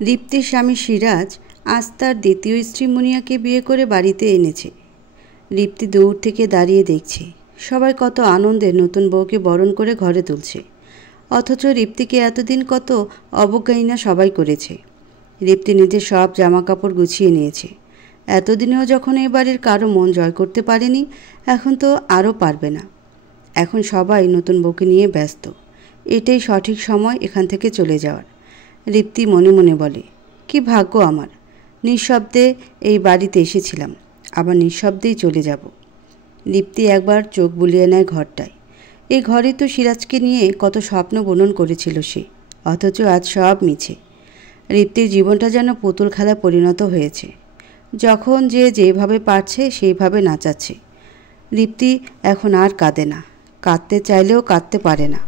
দীপ্তির স্বামী সিরাজ আজ তার দ্বিতীয় স্ত্রী মুনিয়াকে বিয়ে করে বাড়িতে এনেছে। দীপ্তি দূর থেকে দাঁড়িয়ে দেখছে সবাই কত আনন্দে নতুন বউকে বরণ করে ঘরে তুলছে, অথচ দীপ্তিকে এতদিন কত অবজ্ঞায়না সবাই করেছে। দীপ্তি নিজের সব জামা কাপড় গুছিয়ে নিয়েছে। এতদিনেও যখন এই বাড়ির কারো মন জয় করতে পারেনি, এখন তো আরও পারবে না। এখন সবাই নতুন বউকে নিয়ে ব্যস্ত। এটাই সঠিক সময় এখান থেকে চলে যাওয়ার। দীপ্তি মনে মনে বলে, কি ভাগ্য আমার, নিঃশব্দে এই বাড়িতে এসেছিলাম, আবার নিঃশব্দেই চলে যাব। দীপ্তি একবার চোখ বুলিয়ে নেয় ঘরটায়। এই ঘরে তো সিরাজকে নিয়ে কত স্বপ্ন বুনন করেছিল সে, অথচ আজ সব মিছে। দীপ্তির জীবনটা যেন পুতুল খেলায় পরিণত হয়েছে। যখন যে যেভাবে পারছে সেইভাবে নাচাচ্ছে। দীপ্তি এখন আর কাঁদে না, কাঁদতে চাইলেও কাঁদতে পারে না।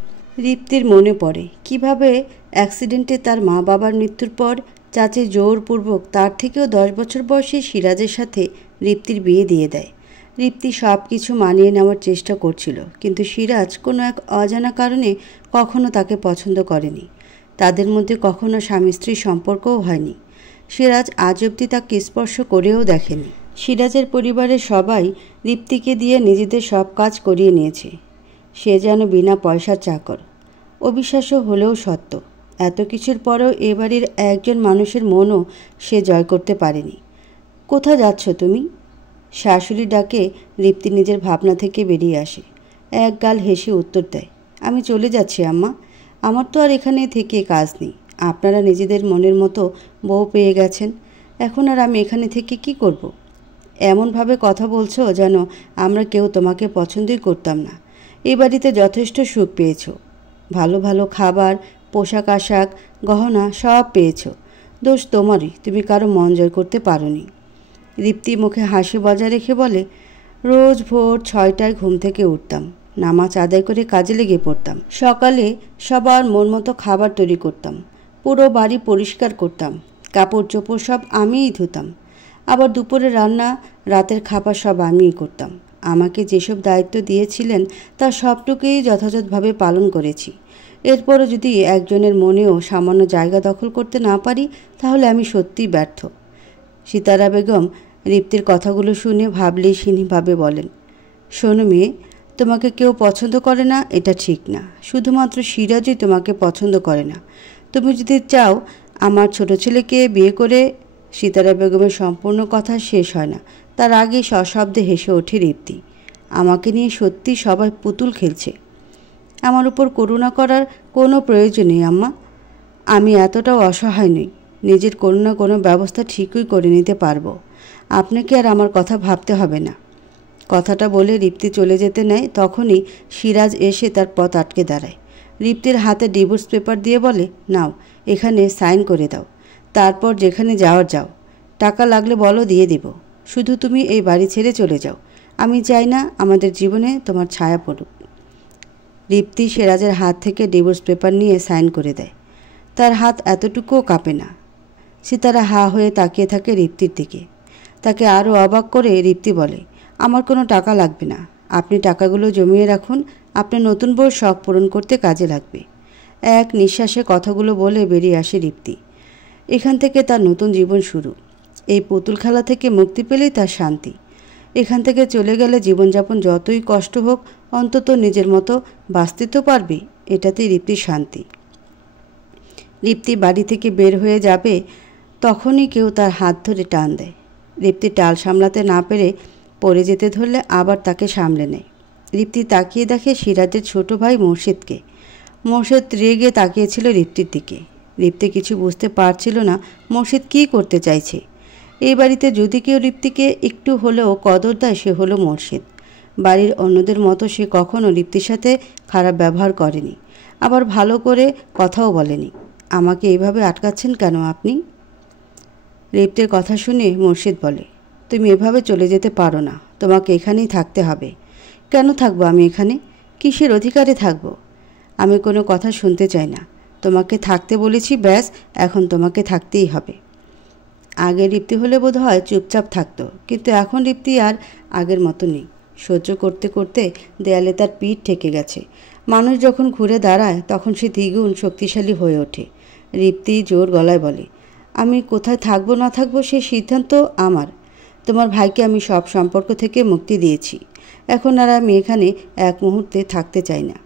দীপ্তির মনে পড়ে কিভাবে অ্যাক্সিডেন্টে তার মা বাবার মৃত্যুর পর চাচি জোরপূর্বক তার থেকেও 10 বছর বয়সী সিরাজের সাথে দীপ্তির বিয়ে দিয়ে দেয়। দীপ্তি সব কিছু মানিয়ে নেওয়ার চেষ্টা করছিল, কিন্তু সিরাজ কোনো এক অজানা কারণে কখনো তাকে পছন্দ করেনি। তাদের মধ্যে কখনো স্বামী স্ত্রীর সম্পর্কও হয়নি। সিরাজ আজ অবধি তাকে স্পর্শ করেও দেখেনি। সিরাজের পরিবারের সবাই দীপ্তিকে দিয়ে নিজেদের সব কাজ করিয়ে নিয়েছে। সে যেন বিনা পয়সার চাকর। অবিশ্বাস্য হলেও সত্য, এত কিছুর পরেও এ বাড়ির একজন মানুষের মনও সে জয় করতে পারেনি। কোথা যাচ্ছ তুমি? শাশুড়ি ডাকে দীপ্তি নিজের ভাবনা থেকে বেরিয়ে আসে। এক গাল হেসে উত্তর দেয়, আমি চলে যাচ্ছি আম্মা, আমার তো আর এখানে থেকে কাজ নেই। আপনারা নিজেদের মনের মতো বউ পেয়ে গেছেন, এখন আর আমি এখানে থেকে কি করব? এমনভাবে কথা বলছো যেন আমরা কেউ তোমাকে পছন্দই করতাম না। এই বাড়িতে যথেষ্ট সুখ পেয়েছ, ভালো ভালো খাবার, পোশাক আশাক, গহনা সব পেয়েছ। দোষ তোমারই, তুমি কারো মন জয় করতে পারোনি। দীপ্তি মুখে হাসি বজায় রেখে বলে, রোজ ভোর 6টায় ঘুম থেকে উঠতাম, নামাজ আদায় করে কাজে লেগে পড়তাম। সকালে সবার মন মতো খাবার তৈরি করতাম, পুরো বাড়ি পরিষ্কার করতাম, কাপড় চোপড় সব আমিই ধুতাম। আবার দুপুরে রান্না, রাতের খাবার সব আমিই করতাম। আমাকে যেসব দায়িত্ব দিয়েছিলেন তার সবটুকুই যথাযথভাবে পালন করেছি। এরপরও যদি একজনের মনেও সামান্য জায়গা দখল করতে না পারি, তাহলে আমি সত্যিই ব্যর্থ। সিতারা বেগম দীপ্তির কথাগুলো শুনে ভাবলেশহীনভাবে বলেন, শোনো মেয়ে, তোমাকে কেউ পছন্দ করে না এটা ঠিক না, শুধুমাত্র সিরাজই তোমাকে পছন্দ করে না। তুমি যদি চাও আমার ছোট ছেলেকে বিয়ে করে। সিতারা বেগমের সম্পূর্ণ কথা শেষ হয় না, তার আগে সশব্দে হেসে ওঠে দীপ্তি। আমাকে নিয়ে সত্যি সবাই পুতুল খেলছে। আমার উপর করুণা করার কোনো প্রয়োজন নেই আম্মা, আমি এতটাও অসহায় নই। নিজের কোনো না কোনো ব্যবস্থা ঠিকই করে নিতে পারবো, আপনাকে আর আমার কথা ভাবতে হবে না। কথাটা বলে দীপ্তি চলে যেতে নেয়, তখনই সিরাজ এসে তার পথ আটকে দাঁড়ায়। দীপ্তির হাতে ডিভোর্স পেপার দিয়ে বলে, নাও এখানে সাইন করে দাও, তারপর যেখানে যাওয়ার যাও, টাকা লাগলে বলো দিয়ে দিব। শুধু তুমি এই বাড়ি ছেড়ে চলে যাও, আমি চাই না আমাদের জীবনে তোমার ছায়া পড়ুক। দীপ্তি সিরাজের হাত থেকে ডিভোর্স পেপার নিয়ে সাইন করে দেয়। তার হাত এতটুকুও কাঁপে না। সিতারা হা হয়ে তাকিয়ে থাকে দীপ্তির দিকে। তাকে আরও অবাক করে দীপ্তি বলে, আমার কোনো টাকা লাগবে না, আপনি টাকাগুলো জমিয়ে রাখুন, আপনার নতুন বউর শখ পূরণ করতে কাজে লাগবে। এক নিঃশ্বাসে কথাগুলো বলে বেরিয়ে আসে দীপ্তি। এখান থেকে তার নতুন জীবন শুরু। এই পুতুল খেলা থেকে মুক্তি পেলেই তার শান্তি। এখান থেকে চলে গেলে জীবনযাপন যতই কষ্ট হোক, অন্তত নিজের মতো বাঁচতে তো পারবে, এটাতেই দীপ্তির শান্তি। দীপ্তি বাড়ি থেকে বের হয়ে যাবে, তখনই কেউ তার হাত ধরে টান দেয়। দীপ্তি টাল সামলাতে না পেরে পড়ে যেতে ধরলে আবার তাকে সামলে নেয়। দীপ্তি তাকিয়ে দেখে সিরাজের ছোট ভাই মোর্শেদকে। মোর্শেদ রেগে তাকিয়েছিল দীপ্তির দিকে। দীপ্তি কিছু বুঝতে পারছিল না মোর্শেদ কী করতে চাইছে। এই বাড়িতে যদি কেউ দীপ্তিকে একটু হলেও কদর দেয়, সে হলো মোর্শেদ। বাড়ির অন্যদের মতো সে কখনও দীপ্তির সাথে খারাপ ব্যবহার করেনি, আবার ভালো করে কথাও বলেনি। আমাকে এইভাবে আটকাচ্ছেন কেন আপনি? দীপ্তির কথা শুনে মোর্শেদ বলে, তুমি এভাবে চলে যেতে পারো না, তোমাকে এখানেই থাকতে হবে। কেন থাকবো আমি এখানে? কিসের অধিকারে থাকবো? আমি কোনো কথা শুনতে চাই না, তোমাকে থাকতে বলেছি, ব্যাস, এখন তোমাকে থাকতেই হবে। আগে দীপ্তি হলে বোধ হয় চুপচাপ থাকতো, কিন্তু এখন দীপ্তি আর আগের মতো নেই। সহ্য করতে করতে দেয়ালে তার পিঠ ঠেকে গেছে। মানুষ যখন ঘুরে দাঁড়ায় তখন সে দ্বিগুণ শক্তিশালী হয়ে ওঠে। দীপ্তি জোর গলায় বলে, আমি কোথায় থাকবো না থাকবো সে সিদ্ধান্ত আমার। তোমার ভাইকে আমি সব সম্পর্ক থেকে মুক্তি দিয়েছি। এখন আর আমি এখানে এক মুহূর্তে থাকতে চাই না।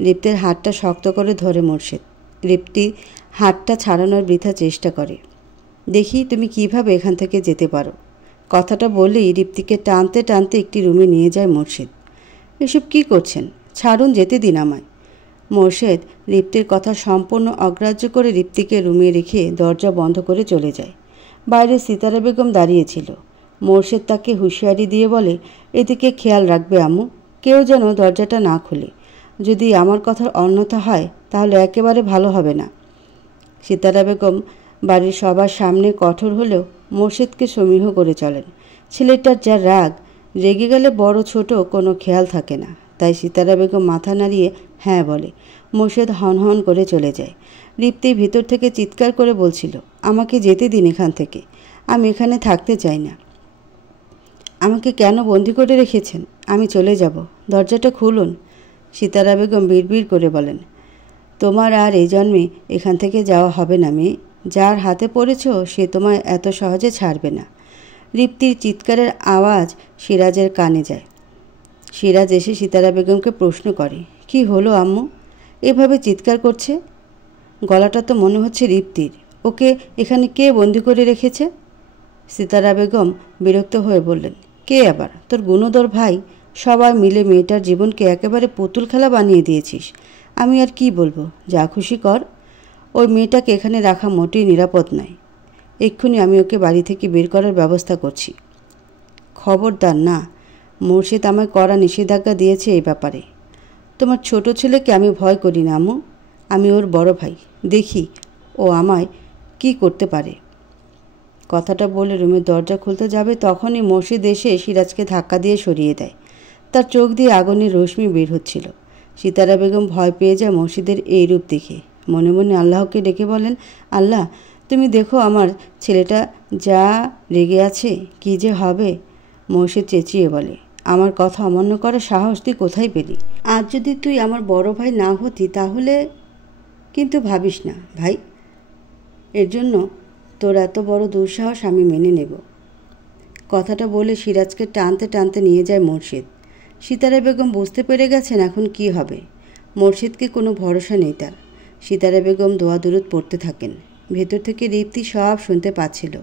লিপ্তের হাতটা শক্ত করে ধরে মোর্শেদ। লিপ্তি হাতটা ছাড়ানোর বৃথা চেষ্টা করে। দেখি তুমি কিভাবে এখান থেকে যেতে পারো। কথাটা বলেই রিপ্তিকে টানতে টানতে একটি রুমে নিয়ে যায় মোর্শেদ। এসব কি করছেন? ছাড়ুন, যেতে দিন আমায়। মোর্শেদ রিপ্তির কথা সম্পূর্ণ অগ্রাহ্য করে রিপ্তিকে রুমে রেখে দরজা বন্ধ করে চলে যায়। বাইরে সিতারা বেগম দাঁড়িয়েছিল। মোর্শেদ তাকে হুঁশিয়ারি দিয়ে বলে, এদিকে খেয়াল রাখবে আম্মু, কেউ যেন দরজাটা না খুলে। যদি আমার কথার অন্যথা হয় তাহলে একেবারে ভালো হবে না। সিতারা বেগম বাড়ির সবার সামনে কঠোর হলেও মোর্শেদকে সমীহ করে চলেন। ছেলেটার যা রাগ, রেগে গেলে বড় ছোট কোনো খেয়াল থাকে না। তাই সিতারা বেগম মাথা নাড়িয়ে হ্যাঁ বলে। মোর্শেদ হনহন করে চলে যায়। রিপ্তি ভিতর থেকে চিৎকার করে বলছিল, আমাকে যেতে দিন এখান থেকে, আমি এখানে থাকতে চাই না। আমাকে কেন বন্দি করে রেখেছেন? আমি চলে যাব, দরজাটা খুলুন। সিতারা বেগম বিড়বিড় করে বলেন, তোমার আর এই জন্মে এখান থেকে যাওয়া হবে না মেয়ে। যার হাতে পড়েছ সে তোমায় এত সহজে ছাড়বে না। রিপ্তির চিৎকারের আওয়াজ সিরাজের কানে যায়। সিরাজ এসে সিতারা বেগমকে প্রশ্ন করে, কি হলো আম্মু, এভাবে চিৎকার করছে? গলাটা তো মনে হচ্ছে রিপ্তির। ওকে এখানে কে বন্দি করে রেখেছে? সিতারা বেগম বিরক্ত হয়ে বললেন, কে আবার? তোর গুণধর ভাই। সবাই মিলে মেয়েটার জীবনকে একেবারে পুতুল খেলা বানিয়ে দিয়েছিস। আমি আর কি বলবো, যা খুশি কর। ওই মেয়েটাকে এখানে রাখা মোটেই নিরাপদ নয়। এক্ষুনি আমি ওকে বাড়ি থেকে বের করার ব্যবস্থা করছি। খবরদার না, মোর্শেদ আমায় কড়া নিষেধাজ্ঞা দিয়েছে এই ব্যাপারে। তোমার ছোট ছেলেকে আমি ভয় করি না আম্মু, আমি ওর বড় ভাই, দেখি ও আমায় কি করতে পারে। কথাটা বলে রুমের দরজা খুলতে যাবে তখনই মোর্শেদ এসে সিরাজকে ধাক্কা দিয়ে সরিয়ে দেয়। তার চোখ দিয়ে আগুনের রশ্মি বের হচ্ছিল। সিতারা বেগম ভয় পেয়ে যায় মোর্শেদের এই রূপ দেখে। মনে মনে আল্লাহকে ডেকে বলেন, আল্লাহ তুমি দেখো আমার ছেলেটা যা রেগে আছে, কি যে হবে। মোর্শেদ চেঁচিয়ে বলে, আমার কথা অমান্য করার সাহস তুই কোথায় পেলি? আজ যদি তুই আমার বড় ভাই না হতি তাহলে। কিন্তু ভাবিস না ভাই, এর জন্য তোর এত বড় দুঃসাহস আমি মেনে নেব। কথাটা বলে সিরাজকে টানতে টানতে নিয়ে যায় মোর্শেদ। সিতারা বেগম বুঝতে পেরে গেছেন এখন কি হবে। মোর্শেদকে কোনো ভরসা নেই তার। সিতারা বেগম দোয়া দুরুদ পড়তে থাকেন। ভেতর থেকে রিপ্তি সব শুনতে পাচ্ছিল।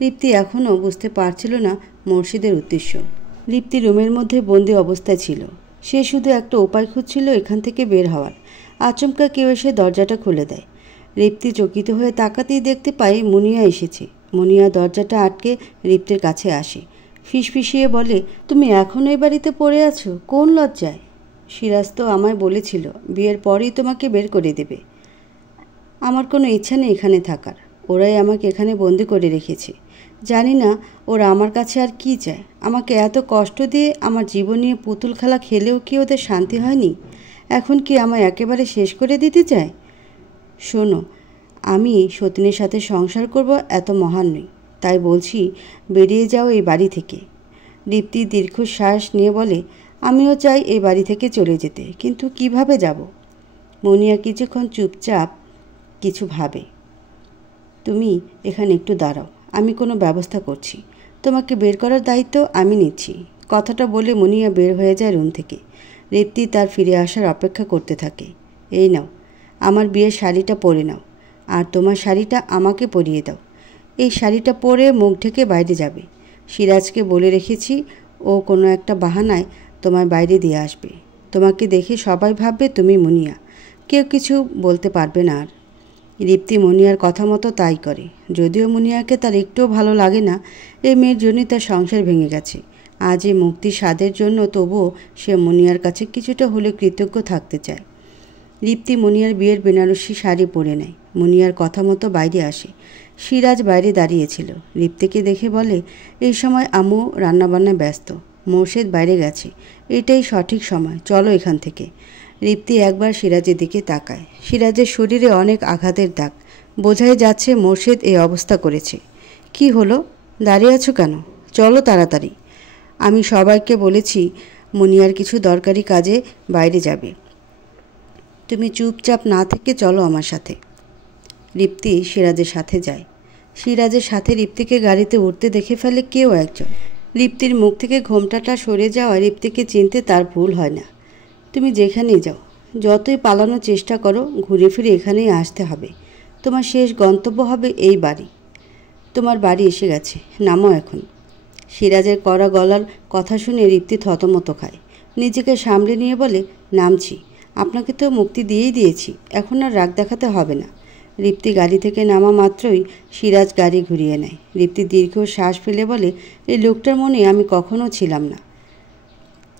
রিপ্তি এখনও বুঝতে পারছিল না মোর্শেদের উদ্দেশ্য। রিপ্তি রুমের মধ্যে বন্দি অবস্থায় ছিল। সে শুধু একটা উপায় খুঁজছিল এখান থেকে বের হওয়ার। আচমকা কেউ এসে দরজাটা খুলে দেয়। রিপ্তি চকিত হয়ে তাকাতেই দেখতে পায় মুনিয়া এসেছে। মুনিয়া দরজাটা আটকে রিপ্তির কাছে আসে। ফিসফিসিয়ে বলে, তুমি এখনও এই বাড়িতে পড়ে আছো? কোন লজ্জায়? সিরাজ তো আমায় বলেছিল বিয়ের পরেই তোমাকে বের করে দেবে। আমার কোনো ইচ্ছা নেই এখানে থাকার। ওরাই আমাকে এখানে বন্দি করে রেখেছে। জানি না ওরা আমার কাছে আর কি চায়। আমাকে এত কষ্ট দিয়ে আমার জীবন নিয়ে পুতুল খেলা খেলেও কি ওদের শান্তি হয়নি? এখন কি আমায় একেবারে শেষ করে দিতে চায়? শোনো, আমি সতীনের সাথে সংসার করব এত মহান নই। তাই বলছি বেরিয়ে যাও এই বাড়ি থেকে। দীপ্তি দীর্ঘশ্বাস নিয়ে বলে, আমিও চাই এই বাড়ি থেকে চলে যেতে, কিন্তু কিভাবে যাব? মুনিয়া কিছুক্ষণ চুপচাপ কিছু ভাবে। তুমি এখানে একটু দাঁড়াও, আমি কোনো ব্যবস্থা করছি। তোমাকে বের করার দায়িত্ব আমি নিচ্ছি। কথাটা বলে মুনিয়া বের হয়ে যায় রুম থেকে। রিপ্তি তার ফিরে আসার অপেক্ষা করতে থাকে। এই নাও, আমার বিয়ের শাড়িটা পরে নাও, আর তোমার শাড়িটা আমাকে পরিয়ে দাও। এই শাড়িটা পরে মুখ ঢেকে বাইরে যাবে। সিরাজকে বলে রেখেছি ও কোনো একটা বাহানায় তোমায় বাইরে দিয়ে আসবে। তোমাকে দেখে সবাই ভাববে তুমি মুনিয়া, কেউ কিছু বলতে পারবে না আর। রিপ্তি মুনিয়ার কথা মতো তাই করে। যদিও মুনিয়াকে তার একটুও ভালো লাগে না, এই মেয়ের জন্যই তার সংসার ভেঙে গেছে। আজ এই মুক্তির স্বাদের জন্য তবুও সে মুনিয়ার কাছে কিছুটা হলে কৃতজ্ঞ থাকতে চায়। রিপ্তি মুনিয়ার বিয়ের বেনারসি শাড়ি পরে নেয়। মুনিয়ার কথা মতো বাইরে আসে। সিরাজ বাইরে দাঁড়িয়েছিল। রিপ্তিকে দেখে বলে, এই সময় আম্মু রান্নাবান্নায় ব্যস্ত, মোর্শেদ বাইরে গেছে, এটাই সঠিক সময়, চলো এখান থেকে। রিপ্তি একবার সিরাজের দিকে তাকায়। সিরাজের শরীরে অনেক আঘাতের দাগ। বোঝাই যাচ্ছে মোর্শেদ এই অবস্থা করেছে। কি হলো, দাঁড়িয়ে আছো কেন? চলো তাড়াতাড়ি। আমি সবাইকে বলেছি মুনিয়ার কিছু দরকারি কাজে বাইরে যাবে। তুমি চুপচাপ না থেকে চলো আমার সাথে। রিপ্তি সিরাজের সাথে যায়। সিরাজের সাথে রিপ্তিকে গাড়িতে উঠতে দেখে ফেলে কেউ একজন। রিপ্তির মুখ থেকে ঘোমটাটা সরে যাওয়া রিপ্তিকে চিনতে তার ভুল হয় না। তুমি যেখানেই যাও, যতই পালানোর চেষ্টা করো, ঘুরে ফিরে এখানেই আসতে হবে। তোমার শেষ গন্তব্য হবে এই বাড়ি। তোমার বাড়ি এসে গেছে, নামো এখন। সিরাজের কড়া গলার কথা শুনে রিপ্তি থতমত খায়। নিজেকে সামলে নিয়ে বলে, নামছি। আপনাকে তো মুক্তি দিয়েই দিয়েছি, এখন আর রাগ দেখাতে হবে না। রিপ্তি গাড়ি থেকে নামা মাত্রই সিরাজ গাড়ি ঘুরিয়ে নেয়। রিপ্তি দীর্ঘ শ্বাস ফেলে বলে, এই লোকটার মনে আমি কখনো ছিলাম না,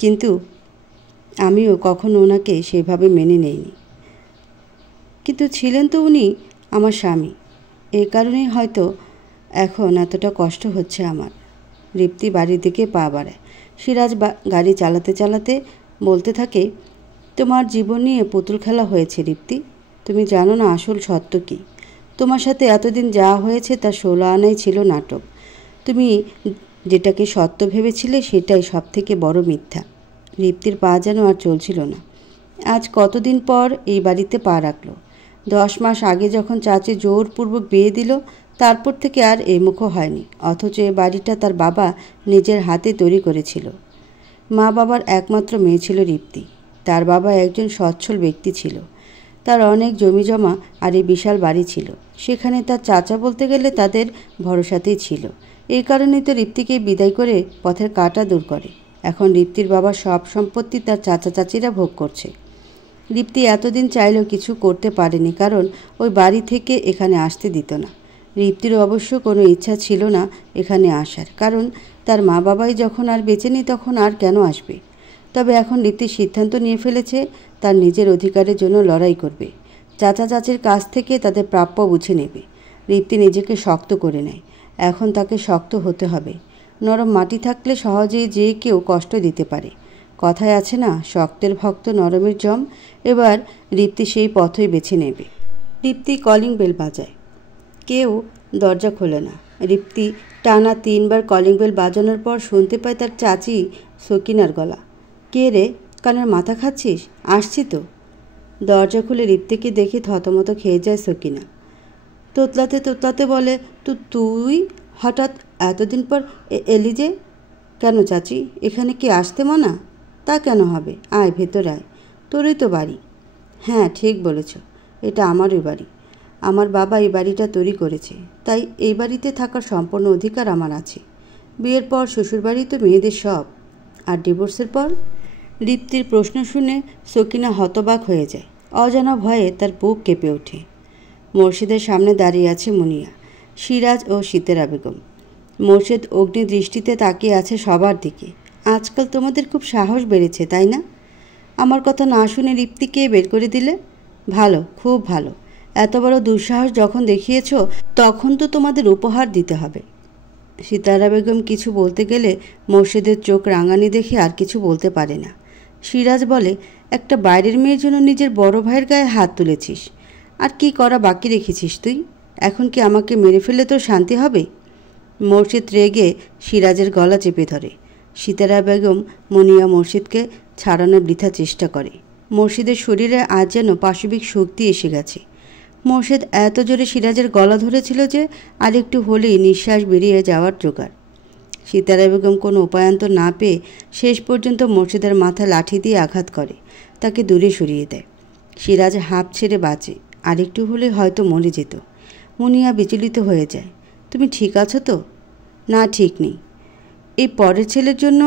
কিন্তু আমিও কখনো ওনাকে সেভাবে মেনে নেইনি। কিন্তু ছিলেন তো উনি আমার স্বামী, এই কারণেই হয়তো এখন এতটা কষ্ট হচ্ছে আমার। রিপ্তি বাড়ির দিকে পা বাড়ায়। সিরাজ গাড়ি চালাতে চালাতে বলতে থাকে, তোমার জীবন নিয়ে পুতুল খেলা হয়েছে রিপ্তি। তুমি জানো না আসল সত্য কী। তোমার সাথে এতদিন যা হয়েছে তা 16 আনাই ছিল নাটক। তুমি যেটাকে সত্য ভেবেছিলে সেটাই সব থেকে বড় মিথ্যা। রিপ্তির পা যেন আর চলছিল না। আজ কতদিন পর এই বাড়িতে পা রাখলো। 10 মাস আগে যখন চাচি জোরপূর্বক বিয়ে দিল, তারপর থেকে আর এই মুখও হয়নি। অথচ এই বাড়িটা তার বাবা নিজের হাতে তৈরি করেছিল। মা বাবার একমাত্র মেয়ে ছিল রিপ্তি। তার বাবা একজন সচ্ছল ব্যক্তি ছিল। তার অনেক জমি জমা আর এই বিশাল বাড়ি ছিল। সেখানে তার চাচা বলতে গেলে তাদের ভরসাতেই ছিল। এই কারণেই তো রিপ্তিকে বিদায় করে পথের কাঁটা দূর করে। এখন রিপ্তির বাবার সব সম্পত্তি তার চাচা চাচিরা ভোগ করছে। রিপ্তি এতদিন চাইলেও কিছু করতে পারেনি, কারণ ওই বাড়ি থেকে এখানে আসতে দিত না। রিপ্তির অবশ্য কোনো ইচ্ছা ছিল না এখানে আসার, কারণ তার মা বাবাই যখন আর বেঁচে নেই তখন আর কেন আসবে। তবে এখন রিপ্তি সিদ্ধান্ত নিয়ে ফেলেছে তার নিজের অধিকারের জন্য লড়াই করবে। চাচা চাচির কাছ থেকে তাদের প্রাপ্য বুঝে নেবে। রিপ্তি নিজেকে শক্ত করে নেয়। এখন তাকে শক্ত হতে হবে। নরম মাটি থাকলে সহজেই যে কেউ কষ্ট দিতে পারে। কথায় আছে না, শক্তের ভক্ত নরমের জম। এবার রিপ্তি সেই পথই বেছে নেবে। রিপ্তি কলিং বেল বাজায়। কেউ দরজা খোলে না। রিপ্তি টানা 3 বার কলিং বেল বাজানোর পর শুনতে পায় তার চাচি সকিনার গলা। কে রে, কানের মাথা খাচ্ছিস? আসছি তো। দরজা খুলে রিপ্তিকে দেখে থতমত খেয়ে যায় সকিনা। তোতলাতে তোতলাতে বলে, তুই হঠাৎ এতদিন পর এলি যে? কেন চাচি, এখানে কি আসতে মানা? তা কেন হবে, আয় ভেতরে আয়, তোরই তো বাড়ি। হ্যাঁ ঠিক বলেছ, এটা আমারই বাড়ি। আমার বাবা এই বাড়িটা তৈরি করেছে, তাই এই বাড়িতে থাকার সম্পূর্ণ অধিকার আমার আছে। বিয়ের পর শ্বশুরবাড়ি তো মেয়েদের সব, আর ডিভোর্সের পর? রিপ্তির প্রশ্ন শুনে সকিনা হতবাক হয়ে যায়। অজানা ভয়ে তার বুক কেঁপে ওঠে। মসজিদের সামনে দাঁড়িয়ে আছে মুনিয়া, সিরাজ ও সিতেরা বেগম। মোর্শেদ অগ্নি দৃষ্টিতে তাকিয়ে আছে সবার দিকে। আজকাল তোমাদের খুব সাহস বেড়েছে, তাই না? আমার কথা না শুনে রিপ্তিকে বের করে দিলে? ভালো, খুব ভালো। এত বড় দুঃসাহস যখন দেখিয়েছ, তখন তো তোমাদের উপহার দিতে হবে। সিতারা বেগম কিছু বলতে গেলে মোর্শেদের চোখ রাঙানি দেখে আর কিছু বলতে পারে না। সিরাজ বলে, একটা বাইরের মেয়ের জন্য নিজের বড় ভাইয়ের গায়ে হাত তুলেছিস। আর কি করা বাকি রেখেছিস তুই? এখন কি আমাকে মেরে ফেলে তোর শান্তি হবে? মোর্শেদ রেগে সিরাজের গলা চেপে ধরে। সিতারা বেগম মুনিয়া মোর্শেদকে ছাড়ানোর বৃথা চেষ্টা করে। মোর্শেদের শরীরে আজ যেন পাশবিক শক্তি এসে গেছে। মোর্শেদ এত জোরে সিরাজের গলা ধরেছিল যে আরেকটু হলেই নিঃশ্বাস বেরিয়ে যাওয়ার জোগাড়। সিতারা বেগম কোনো উপায়ান্তর না পেয়ে শেষ পর্যন্ত মোর্শেদের মাথায় লাঠি দিয়ে আঘাত করে, তাকে দূরে সরিয়ে দেয়। সিরাজ হাঁপ ছেড়ে বাঁচে, আরেকটু হলে হয়তো মরে যেত। মুনিয়া বিচলিত হয়ে যায়। তুমি ঠিক আছো তো? না, ঠিক নেই। এই পরের ছেলের জন্য?